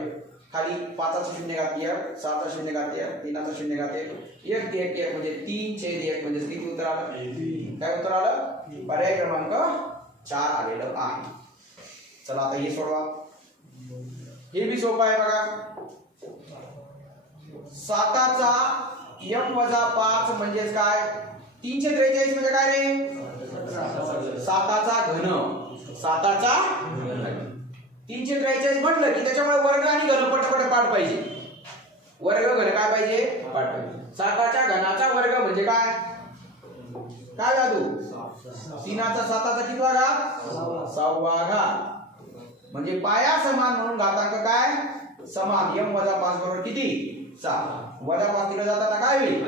खाली 5चा शून्य घात 1 6चा शून्य घात 1 3चा शून्य घात 1 1 1 1 म्हणजे 3/1 म्हणजे किती उत्तर आलं? काय उत्तर आलं? पर्याय क्रमांक 4 आलेलं आहे. चला आता हे सोडवा. हे बी सोपं आहे बघा. 7चा m वजा 5 म्हणजेच काय? 343 म्हणजे काय रे? 7चा घन. 7चा 343 म्हटलं की त्याच्यामुळे वर्ग आणि घन पटपट पाठ पाहिजे. वर्ग घन काय पाहिजे? पाठ पाहिजे. 7च्या घनाचा वर्ग म्हणजे काय? काय दादू? 3चा 7चा किती घात? 6वा घात. म्हणजे पाया समान म्हणून घातांक काय? समान. m वजा 5 बरोबर किती? 6. वजा 5 तिकडे जाताना काय होईल?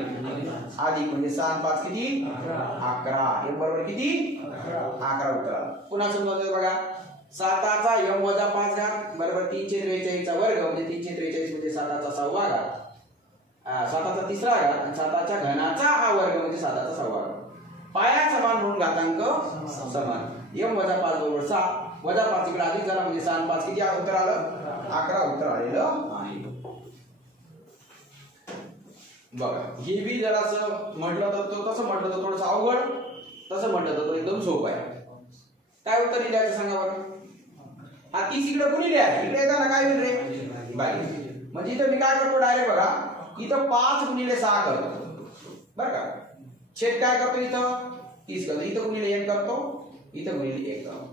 अधिक. म्हणजे 6 आणि 5 किती? 11. m बरोबर किती? 11 उत्तर. पुन्हा समजावलं बघा. 7चा m वजा 5 घात बरोबर 343 चा वर्ग म्हणजे 343 म्हणजे 7चा 6वा घात. 7चा 3रा घात आणि 7च्या घनाचा हा वर्ग म्हणजे 7चा 6वा घात. पाया समान म्हणून घातांक समान. m वजा 5 बरोबर 6 वजा 5 इकडे अधिक झाला म्हणजे 6 आणि 5 किती उत्तर आलं? 11 उत्तर आलेलं आहे. बघा हे बी जर असं म्हटलं तर तसं म्हटलं तर थोडंसं अवघड, तसं म्हटलं तर एकदम सोपं आहे. काय उत्तर लिहायचं सांगा बरं. हा 30 इकडे कोणी लिहा? इकडे येताना काय होईल रे? 22. म्हणजे इथं मी काय करतो डायरेक्ट बघा. इथं 5 गुणिले 6 करतो बरं का. छेद काय करतो? इथं 30 करतो. इथं गुणिले 1 करतो. इथं गुणिले 1 करतो.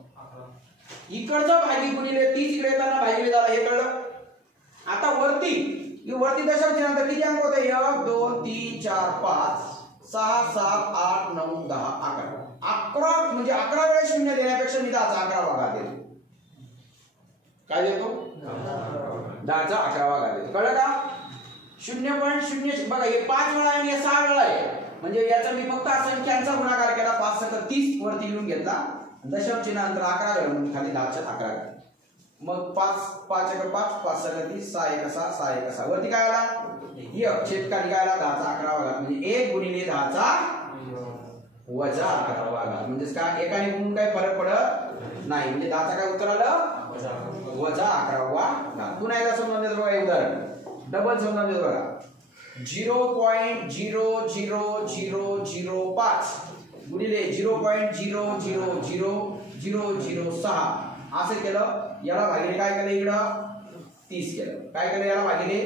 इकडचं भागी गुणिले 30 इकडे येताना भागिले झाला हे कळलं. आता वरती दशांश नंतर किती अंक होते? 1 2 3 4 5 6 7 8 9 10 11. 11 म्हणजे 11 वेळेस शून्य देण्यापेक्षा मी 10चा 11वा घात देतो. काय देतो? 10चा 11वा घात देतो. कळलं का? 0.0 बघा हे 5 वेळा आणि हे 6 वेळा आहे. म्हणजे याचा मी फक्त संख्यांचा गुणाकार केला. 5 × 30 वरती लिहून घेतला. दशांश चिन्हानंतर 11 घालून म्हणजे खाली 10च्या 11 घाल. मग 5 5 × 5 5 × 30 6 × 6 6 × 6 वरती काय आला? छेद खाली काय आला? 10चा 11वा घात म्हणजे 1 गुणिले 10चा वजा 11वा घात. म्हणजे काय एकाने गुणून काही फरक पडत नाही. म्हणजे 10चा काय उत्तर आलं? वजा 11वा घात. पुन्हा एकदा समजावून देतो बघा. उदाहरण डबल समजावून देतो बघा. 0.00005 गुणिले 0.0000006 असं केलं. याला भागिले काय केलं? इकडं 30 केलं. काय केलं? याला भागिले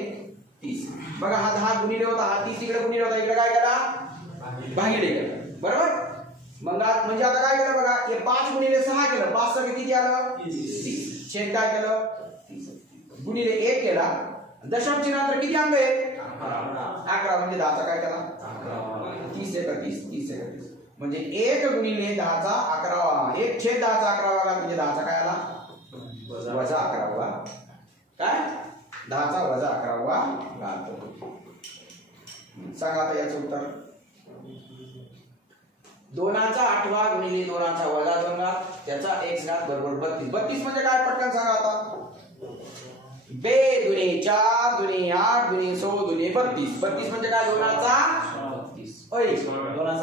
30. बघा हा 10 गुणिले होता, हा 30 इकडे गुणिले होता. इकडे काय केला? भागिले केलं. बरोबर. मग म्हणजे आता काय केलं बघा. हे 5 गुणिले 6 केलं. 5 × किती आलं? 30. छेद काय केलं? 30 गुणिले 1 केला. दशांश चिन्हानंतर किती अंक आहेत? 11. म्हणजे 10चा काय केला? 30 × 30 30 × 30 म्हणजे 1 गुणिले 10चा 11वा. 1 छेद 10चा 11वा घात म्हणजे 10चा काय आला? वजा 11वा. काय? 10चा वजा 11वा घात. सांगा आता याचं उत्तर. 2चा 8वा गुणिले 2चा वजा 2 घात त्याचा x घात बरोबर 32. 32 म्हणजे काय? पटकन सांगा आता. 2 दुणे 4 दुणे 8 दुणे 16 दुणे 32. 32 म्हणजे काय? 2चा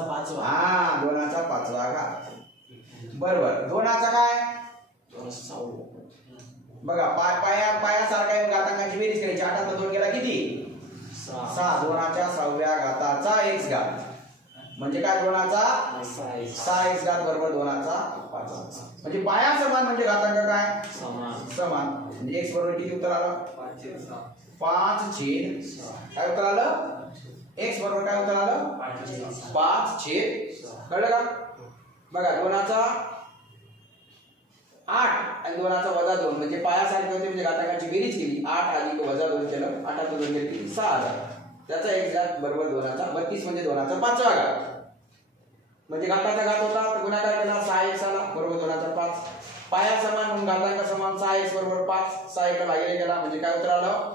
5वा. हा 2चा 5वा घात. बरोबर. 2चा काय? बघा पायासारखा घातांकाची बेरीज करायची. 8 2 गेला किती? 6. 2च्या 6व्या घाताचा x घात म्हणजे काय? 2चा 6x घात बरोबर 2चा 5. म्हणजे पाया समान म्हणजे घातांक काय? समान. म्हणजे x बरोबर किती उत्तर आलं? 5/6. काय उत्तर आलं? x बरोबर काय उत्तर आलं? 5/6. कळलं का? बघा 2चा 8 आणि 2चा वजा 2 म्हणजे पायासारखे होते. म्हणजे घातांकाची बेरीज केली. 8 अधिक वजा 2 केलं. 8 2 गेले 6 आलं. त्याचा एक्झॅक्ट बरोबर 2चा 32 म्हणजे 2चा 5वा घात. म्हणजे घाताचा घात होता तर गुणाकार केला 6x आला बरोबर 2चा 5. पाया समान म्हणून घातांक समान 6x बरोबर 5. 6 ला भागिले केला म्हणजे काय उत्तर आलं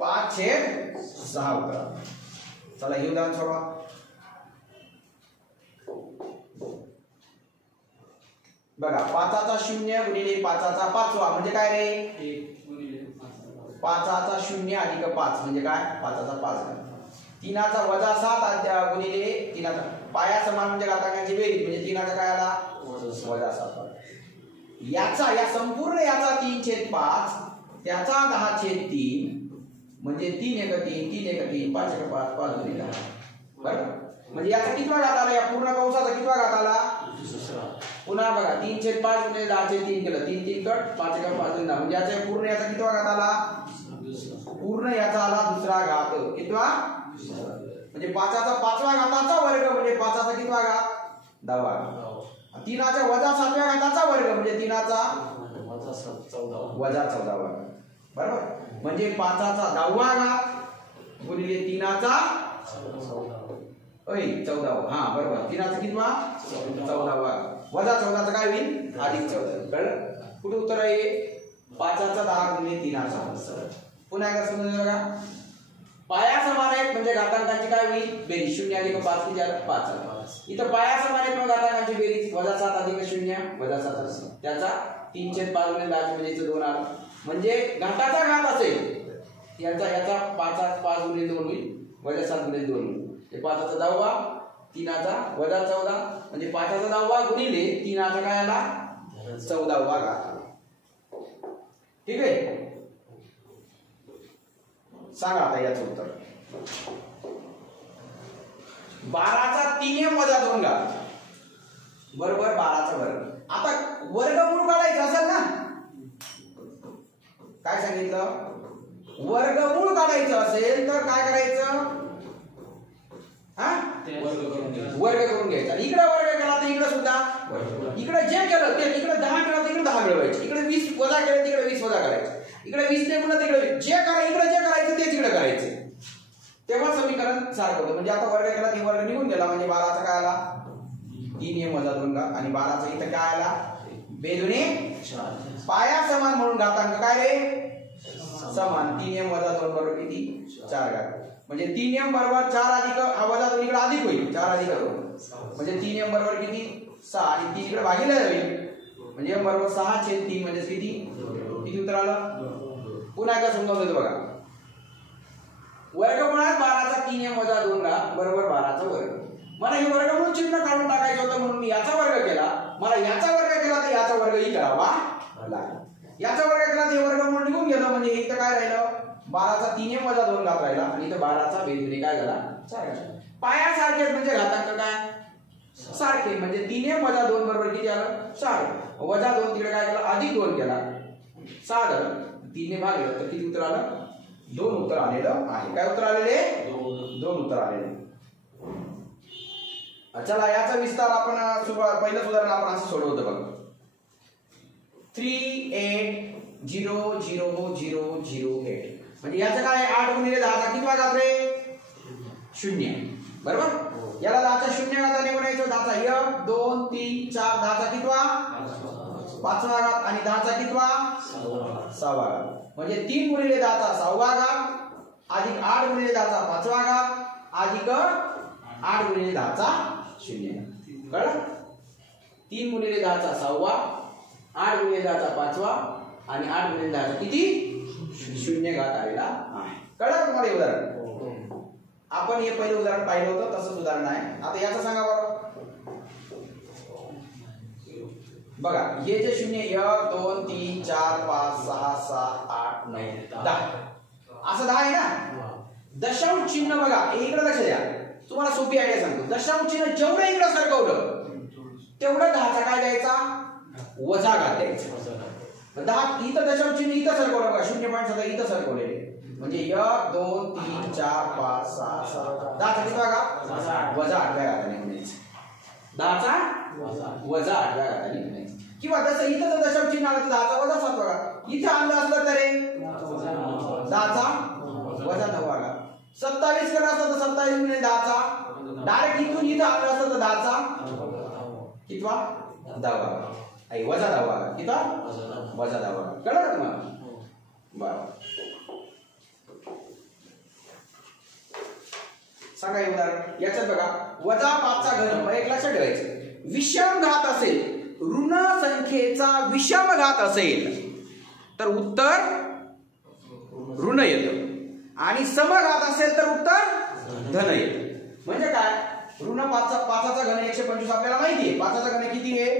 5/6 उत्तर आलं. चला हे उदाहरण सोडवा. बघा 5चा 0 गुणिले 5चा 5वा म्हणजे काय रे 5चा 0 अधिक 5 म्हणजे काय 5चा 5. 3चा वजा 7 गुणिले 3चा पाया समान म्हणजे घातांकांची बेरीज म्हणजे 3चा काय आला वजा 7. याचा या संपूर्ण याचा 3/5 त्याचा 10/3 म्हणजे 3 × 3 3 × 3 5 × 5 5 गुणिले 10 बरोबर. म्हणजे याचा कितवा घात आला या पूर्ण कंसाचा कितवा घात आला पुन्हा बघा 3/5 म्हणजे 10/3 केलं 3 3 कट 5 × 5 10 म्हणजे याचा पूर्ण याचा कितवा घात आला पूर्ण याचा आला दुसरा घात कितवा म्हणजे 5चा 5वा घाताचा वर्ग म्हणजे 5चा कितवा घात 10वा. 3चा वजा 7व्या घाताचा वर्ग म्हणजे 3चा वजा 14वा बरोबर. म्हणजे 5चा 10वा घात गुणिले 3चा 14वा हा बरोबर 3चा कितवा 14वा वजा 14चा काय होईल अधिक 14 कळलं. कुठे उत्तर आहे 5चा 10 गुणिले 3चा. पुन्हा एकदा समजून बघा पाया समान आहेत म्हणजे घातांकांची काय होईल बेरीज 0 अधिक 5 किती आलं 5. इथं पाया समान आहेत मग घातांकांची बेरीज वजा 7 अधिक 0 वजा 7 त्याचा 3/5 गुणिले 10 म्हणजे इथं 2 आलं. म्हणजे घाताचा घात असेल याचा 5 गुणिले 2 होईल वजा 7 गुणिले 2 होईल. 5चा 10वा 3चा वजा 14 म्हणजे 5चा 10वा गुणिले 3चा काय आला 14वा घात. ठीक आहे. सांगा आता याचं उत्तर 12चा 3m वजा 2 घात बरोबर 12चा वर्ग. आता वर्गमूळ काढायचं असेल ना काय सांगितलं वर्गमूळ काढायचं असेल तर काय करायचं वर्ग करून घ्यायचा. इकडे वर्ग केला तर इकडे सुद्धा इकडे जे केलं ते इकडे 10 केलं तिकडे 10 मिळवायचे इकडे 20 वजा केलं तिकडे 20 वजा करायचे इकडे 20 ने पुन्हा तिकडे जे करायचं तेच इकडे करायचे तेव्हा समीकरण सारखं होतं. म्हणजे आता वर्ग केला की वर्ग निघून गेला म्हणजे 12चा काय आला 3m वजा 2 घात आणि 12चा इथं काय आला बेदुने 4. पाया समान म्हणून घातांक काय रे समान 3m वजा 2 बरोबर किती 4 घात. म्हणजे 3m बरोबर 4 अधिक हा वजा 2 इकडे अधिक होईल 4 अधिक 2 म्हणजे 3m बरोबर किती 6 आणि 3 इकडे भागिले जाईल म्हणजे m बरोबर 6/3 म्हणजे किती उत्तर आलं. पुन्हा एकदा समजावून देतो बघा वर्गमुळात 12चा 3m वजा 2 घात बरोबर 12चा वर्ग. मला हे वर्गमूळ चिन्ह काढून टाकायचं होतं म्हणून मी याचा वर्ग केला. मला याचा वर्ग केला तर याचा वर्गही करावा लागला. याचा वर्ग केला तर वर्गमूळ निघून गेलं म्हणजे इथं काय राहिलं 12चा 3m वजा 2 घात राहिला आणि इथं 12चा बेदुने काय झाला 4 घात. पाया सारखेच म्हणजे घातांक काय सारखे म्हणजे 3m वजा 2 बरोबर किती आलं 4 वजा 2 तिकडे काय केलं अधिक 2 केला 6 झालं 3 ने भागलं तर किती उत्तर आलं 2 उत्तर आलेलं आहे. काय उत्तर आलेले 2 उत्तर आलेले. चला याचा विस्तार आपण पहिलं उदाहरण आपण असं सोडवतो बघा 38000008 म्हणजे याचं काय 8 गुणिले 10 चा कितवा घात रे 0 बरोबर. याला 10चा 0 घाताने गुणायचं 10चा 1 2 3 4 10चा कितवा 5वा घात आणि 10चा कितवा 6वा घात म्हणजे 3 गुणिले 10चा 6वा घात अधिक 8 गुणिले 10चा 5वा घात अधिक 8 गुणिले 10चा 0 कळलं. 3 गुणिले 10चा 6वा 8 गुणिले 10चा 5वा आणि 8 गुणिले 10चा किती 0 घात आलेला आहे. कळलं तुम्हाला हे उदाहरण. आपण हे पहिलं उदाहरण पाहिलं होतं तसंच उदाहरण आहे. आता याचं सांगा बरं बघा हे जे 0 1 2 3 4 5 6 7 8 9 10 असं 10 आहे ना. दशांश चिन्ह बघा इकडे लक्ष द्या तुम्हाला सोपी आयडिया सांगतो. दशांश चिन्ह जेवढं इकडे सरकवलं तेवढं 10चा काय द्यायचा वजा घात द्यायचा. 10 इथं दशांश चिन्ह इथं सरकवलं बघा 0.7 इथं सरकवलेले म्हणजे 1 2 3 4 5 6 7 10चा कितवा घात वजा 8व्या घाताने गुणायचं 10चा वजा 8व्या घाताने गुणायचं. किंवा जसं इथं जर दशांश चिन्ह आलं तर 10चा वजा 7वा घात इथं आणलं असलं तर 10चा वजा 9वा घात 27 केला असता तर 27 गुणिले 10चा डायरेक्ट इथून इथं आणलं असतं तर 10चा कितवा 10वा आई वजा 10वा कितवा वजा 10वा कळलं का तुम्हाला बरं सांगा हे उदाहरण याच्यात बघा वजा 5चा घन एक लक्षात ठेवायचं विषम घात असेल ऋण संख्येचा विषम घात असेल तर उत्तर ऋण येतं आणि समघात असेल तर उत्तर धन येतं म्हणजे काय ऋण 5चा घन 125 आपल्याला माहिती आहे 5चा घन किती आहे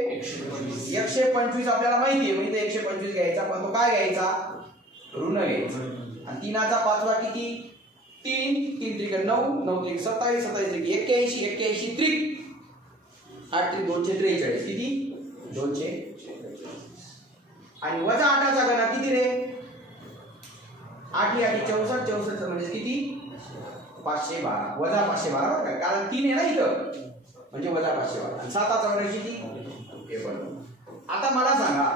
125 आपल्याला माहिती आहे म्हणजे 125 घ्यायचा पण तो काय घ्यायचा ऋण घ्यायचा आणि 3चा 5वा किती 3 3 त्रिक 9 9 त्रिक 27 27 त्रिक 81 81 त्रिक 8 त्रिक 243 किती 243 आणि वजा 8चा घन किती रे 8 8 64 64 म्हणजे किती 512 वजा 512 बरं का कारण 3 आहे ना इथं म्हणजे वजा 512 आणि 7चा घन किती हे पण आता मला सांगा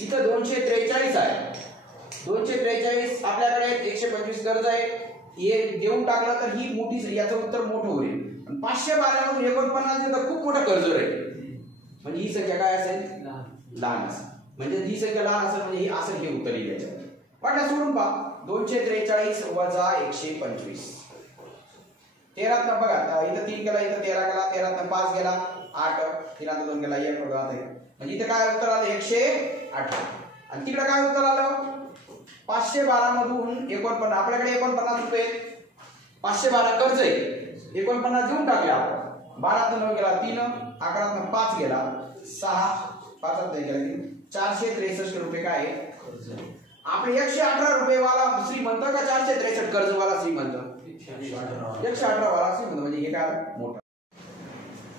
इथं 243 आहे 243 आपल्याकडे 125 गरज आहे हे देऊन टाकलं तर ही मोठी याचं उत्तर मोठं होईल आणि 512 मधून 49 तर खूप मोठं कर्ज राहील म्हणजे ही संख्या काय असेल लहान असेल म्हणजे ही संख्या लहान असेल म्हणजे ही असेल हे उत्तर येईल याच्यात वाटलं सोडून पहा 243 वजा 125 13 बघा इथं 3 गेला इथं 13 गेला 13 5 गेला 8 3 2 गेला 1 बघा म्हणजे इथं काय उत्तर आलं 118 आणि तिकडे काय उत्तर आलं 512 मधून 49 आपल्याकडे 49 रुपये 512 कर्ज आहे 49 देऊन टाकले आपण 12 9 गेला 3 11 5 गेला 6 5 गेला 463 रुपये काय आपले 118 रुपये वाला श्रीमंत का 463 कर्ज वाला श्रीमंत 118 वाला श्रीमंत म्हणजे हे काय मोठा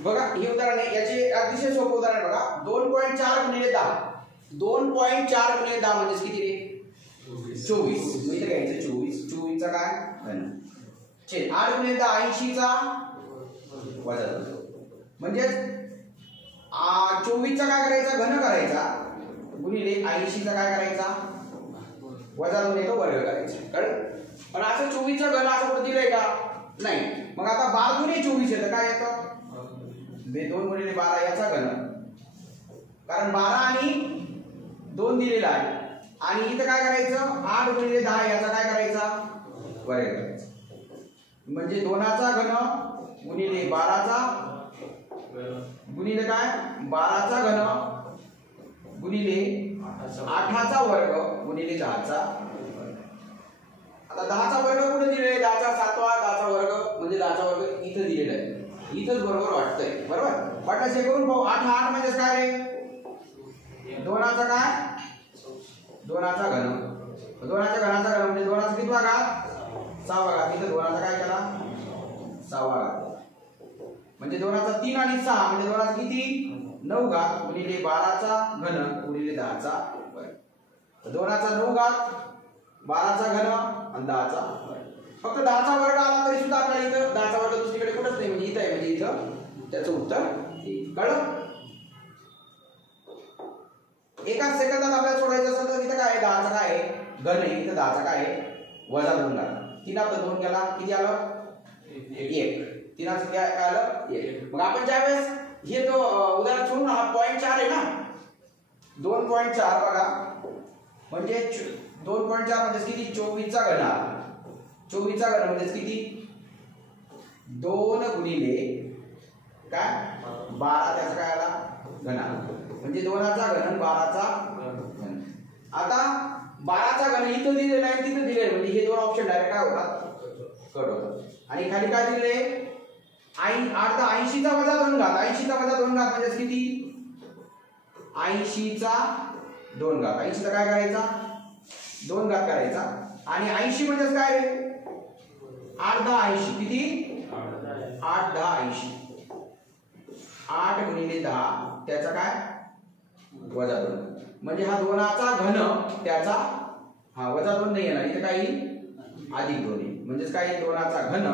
बघा हे उदाहरण आहे याचे अतिशय सोपं उदाहरण बघा 2.4 गुणिले 10 2.4 गुणिले 10 म्हणजे किती रे 24 इथे घ्यायचं 24 चा काय घन छेद 8 गुणिले 10 80 चा वजा 2 म्हणजे 24 चा काय करायचा घन करायचा गुणिले 80 चा काय करायचा वजा 2 येतो वर्ग करायचा कळलं पण असं 24 चा घन असं कुठे दिलंय का नाही मग आता 12 गुणिले 24 येतं काय येतं 2 गुणिले 12 याचा घन कारण 12 आणि 2 दिलेला आहे आणि इथं काय करायचं 8 गुणिले 10 याचा काय करायचा वर्ग करायचा म्हणजे 2चा घन गुणिले 12चा गुणिले काय 12चा घन गुणिले 8चा वर्ग गुणिले 10चा आता 10चा वर्ग कुठे दिलेला आहे 10चा 7वा 10चा वर्ग म्हणजे 10चा वर्ग इथं दिलेला आहे इथंच बरोबर वाटतंय बरोबर वाटलं हे करून पाहू 8 8 म्हणजे काय रे 2चा काय 2चा घन 2च्या घनाचा घन म्हणजे 2चा कितवा घात 6वा घात इथं 2चा काय केला 6वा घात म्हणजे 2चा 3 आणि 6 म्हणजे 2चा किती 9 घात गुणिले 12चा घन गुणिले 10चा वर्ग 2चा 9 घात 12चा घन आणि 10चा वर्ग फक्त 10चा वर्ग आला तरी सुद्धा आपल्याला इथं 10चा वर्ग दुसरीकडे कुठंच नाही म्हणजे इथं आहे म्हणजे इथं त्याचं उत्तर कळलं एका सेकंदात आपल्याला सोडायचं असेल तर इथं काय आहे 10चा काय आहे घन आहे इथं 10चा काय आहे वजा 2 झाला 3 2 गेला किती आलं 1 3चं काय आलं 1 मग आपण ज्यावेळेस हे तो उदाहरण सोडून हा 0.4 आहे ना 2.4 बघा म्हणजे 2.4 म्हणजे किती 24 चा घन 24 चा घन म्हणजे किती 2 गुणिले काय 12 त्याचा काय आला घन म्हणजे 2चा घन 12चा घन आता 12चा घन इथं दिलेला आहे तिथं दिलेलं म्हणजे हे दोन ऑप्शन डायरेक्ट काय होतात कट होतात आणि खाली काय दिले 80 चा वजा 2 घात 80 चा वजा 2 घात म्हणजे किती 80 चा 2 घात 80 चा काय करायचा 2 घात करायचा आणि 80 म्हणजे काय रे 8 10 80 किती 8 10 80 8 गुणिले 10 त्याचा काय वजा 2 म्हणजे हा 2चा घन त्याचा हा वजा 2 नाही येणार इथे काही अधिक 2 म्हणजे काय 2चा घन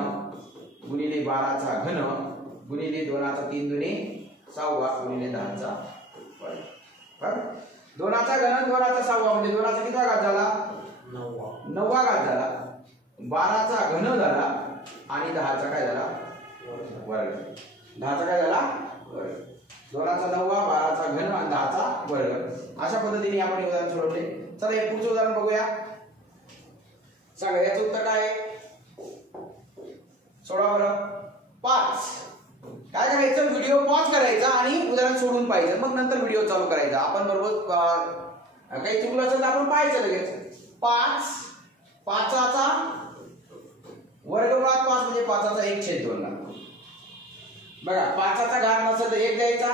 गुणिले 12चा घन गुणिले 2चा 3 दुने 6 गुणिले 10चा वर्ग बरोबर 2चा घन 2चा 6 म्हणजे 2चा कितवा घात झाला 9वा घात झाला 12चा घन झाला आणि 10चा काय झाला वर्ग. 10चा काय झाला वर्ग. 2चा 9 12चा घन आणि 10चा वर्ग. अशा पद्धतीने आपण हे उदाहरण सोडवले. चला हे पुढचं उदाहरण बघूया. सांगा याचं उत्तर काय आहे. सोडा बरं. 5. काय करायचं व्हिडिओ पॉज करायचा आणि उदाहरण सोडून पाहिजे, मग नंतर व्हिडिओ चालू करायचा. आपण बरोबर काही चुकलं असेल तर आपण पाहायचं लगेच. 5 5चा वर्गमुळात 5 म्हणजे 5चा 1/2 बघा. 5चा घात नसेल तर 1 द्यायचा.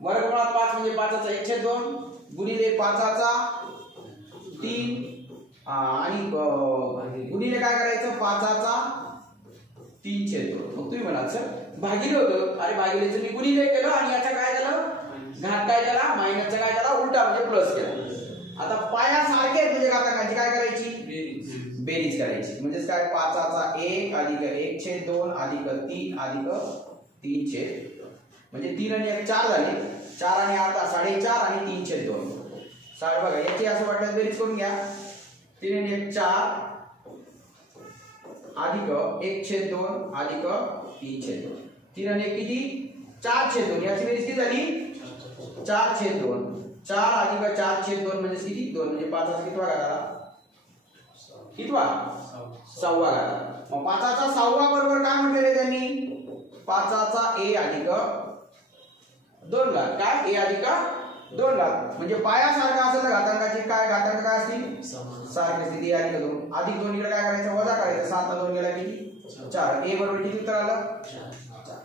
वर्गमुळात 5 म्हणजे 5चा 1/2 गुणिले 5चा 3 आणि गुणिले काय करायचं 5चा 3/2. मग तुम्ही म्हणाल सर भागिले होतं. अरे भागिलेचं मी गुणिले केलं आणि याचा काय झालं घात काय झाला मायनसचा काय झाला उलटा म्हणजे प्लस केला. आता पाया सारखे आहेत म्हणजे घातांकाची काय करायची बेरीज करायची. म्हणजेच काय 5चा 1 अधिक 1/2 अधिक 3 अधिक 3/2 म्हणजे 3 आणि 1 4 झाले. 4 आणि अर्धा 4.5 आणि 3/2 6. बघा याची असं वाटलं बेरीज करून घ्या. 3 आणि 1 4 अधिक 1/2 अधिक 3/2. 3 आणि 1 किती 4/2. याची बेरीज किती झाली 4/2. 4 अधिक 4/2 म्हणजे किती 2 म्हणजे 5चा कितवा घात आला कितवा 6वा घात. मग 5चा 6वा बरोबर काय म्हटलेले त्यांनी 5चा a अधिक 2 घात. काय a अधिक 2 घात म्हणजे पाया सारखा असेल तर घातांकाची काय घातांक काय असतील सारखी स्थिती a अधिक 2 अधिक 2 इकडे काय करायचं वजा करायचं. 7 ला 2 गेला किती 4. a बरोबर किती उत्तर आलं 4.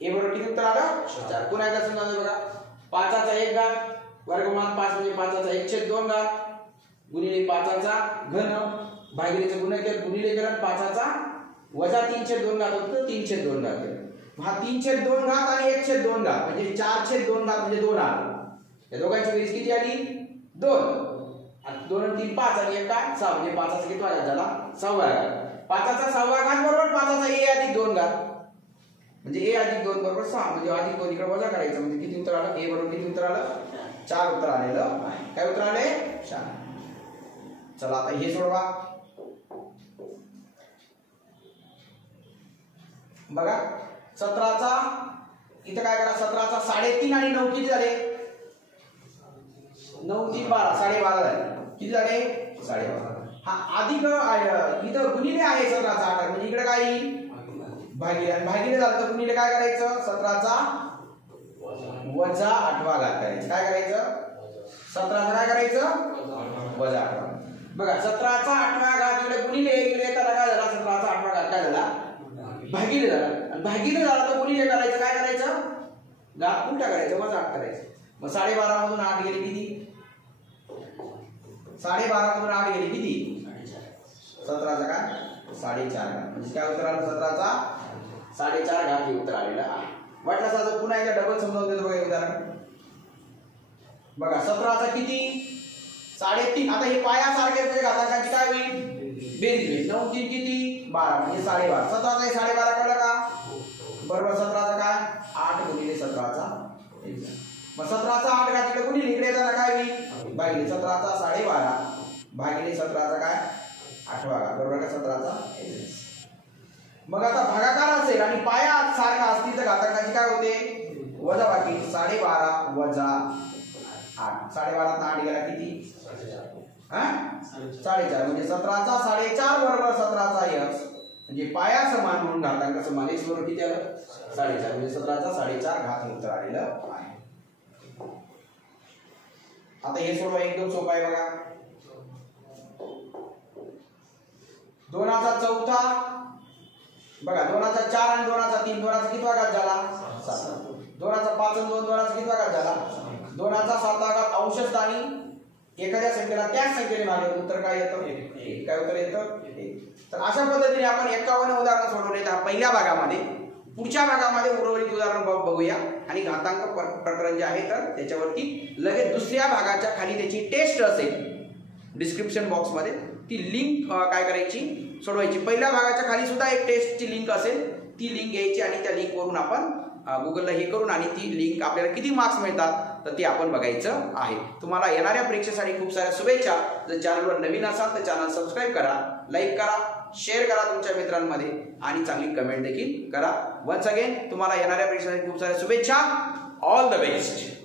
a बरोबर किती उत्तर आलं 4. पुन्हा एकदा समजा बघा. 5चा 1 घात वर्गमुळात 5 म्हणजे 5चा 1/2 घात गुणिले 5चा घन भागिलेचं गुणिले केलं 5चा वजा 3/2 घात होतं 3/2 घात केलं. हा 3/2 घात आणि 1/2 घात म्हणजे 4/2 घात म्हणजे 2 आला. या दोघांची बेरीज किती आली 2. 2 आणि 3 5 आणि 1 काय 6 म्हणजे 5चा कितवा घात झाला 6वा घात. 5चा 6वा घात बरोबर 5चा a अधिक 2 घात म्हणजे a अधिक 2 बरोबर 6 म्हणजे अधिक 2 इकडे वजा करायचं म्हणजे किती उत्तर आलं a बरोबर किती उत्तर आलं 4 उत्तर आलेलं आहे. काय उत्तर आले 4. चला आता हे सोडवा. बघा 17चा इथे काय करा 17चा 3.5 आणि 9 किती झाले 9 3 12 12.5 झाले. किती झाले 12.5. हा अधिक इथं गुणिले आहे 17चा 8 म्हणजे इकडे काय येईल भागिले आणि भागिले झालं तर गुणिले काय करायचं 17चा वजा 8वा घात करायचं. काय करायचं 17चा काय करायचं वजा 8वा. बघा 17चा 8वा घात इकडे गुणिले इकडे येताना काय झाला 17चा 8वा घात काय झाला भागिले झाला आणि भागिले झाला तर गुणिले करायचं. काय करायचं घात उलटा करायचं वजा 8 करायचं. मग 12.5 मधून 8 गेले किती 12.5 मधून 8 गेले किती 17चा काय 4.5 म्हणजे काय उत्तर आलं 17चा 4.5 घात हे उत्तर आलेलं आहे. वाटलं असं पुन्हा एकदा डबल समजावून देतो बघा उदाहरण. बघा 17चा किती 3.5. आता हे पाया सारखे म्हणजे घातांकाची काय होईल बेरीज होईल. 9 3 किती 12 म्हणजे 12.5. 17चा 12.5 कळलं का बरोबर. 17चा काय 8 गुणिले 17चा 1. मग 17चा 8 घात इकडे गुणिले इकडे येताना काय होईल भागिले 17चा 12.5 भागिले 17चा काय 8वा घात बरोबर का 17चा 1. मग आता भागाकार असेल आणि पाया सारखा असतील तर घातांकाची काय होते वजा बाकी 12.5 वजा 8. 12.5 8 गेला किती 4.5 म्हणजे 17चा 4.5 बरोबर 17चा x म्हणजे पाया समान म्हणून घातांक समान x बरोबर किती आलं 4.5 म्हणजे 17चा 4.5 घात उत्तर आलेलं आहे. आता हे सोडवा एकदम सोपं आहे बघा. 2चा चौथा बघा 2चा 4 आणि 2चा 3 2चा कितवा घात झाला 7. 2चा 5 आणि 2 2चा कितवा घात झाला 2चा 7वा घात अंशस्थानी एखाद्या संख्येला त्याच संख्येने भागले उत्तर काय येतं 1. काय उत्तर येतं 1. तर अशा पद्धतीने आपण 51 उदाहरण सोडवले त्या पहिल्या भागामध्ये. पुढच्या भागामध्ये उर्वरित उदाहरण बघूया आणि घातांक प्रकरण जे आहे तर त्याच्यावरती लगेच दुसऱ्या भागाच्या खाली त्याची टेस्ट असेल डिस्क्रिप्शन बॉक्समध्ये ती लिंक काय करायची सोडवायची. पहिल्या भागाच्या खाली सुद्धा एक टेस्टची लिंक असेल ती लिंक घ्यायची आणि त्या लिंकवरून आपण गुगलला हे करून आणि ती लिंक आपल्याला किती मार्क्स मिळतात तर ते आपण बघायचं आहे. तुम्हाला येणाऱ्या परीक्षेसाठी खूप साऱ्या शुभेच्छा. जर चॅनलवर नवीन असाल तर चॅनल सबस्क्राईब करा, लाईक करा, शेअर करा तुमच्या मित्रांमध्ये आणि चांगली कमेंट देखील करा. वन्स अगेन तुम्हाला येणाऱ्या परीक्षेसाठी खूप साऱ्या शुभेच्छा. All the best.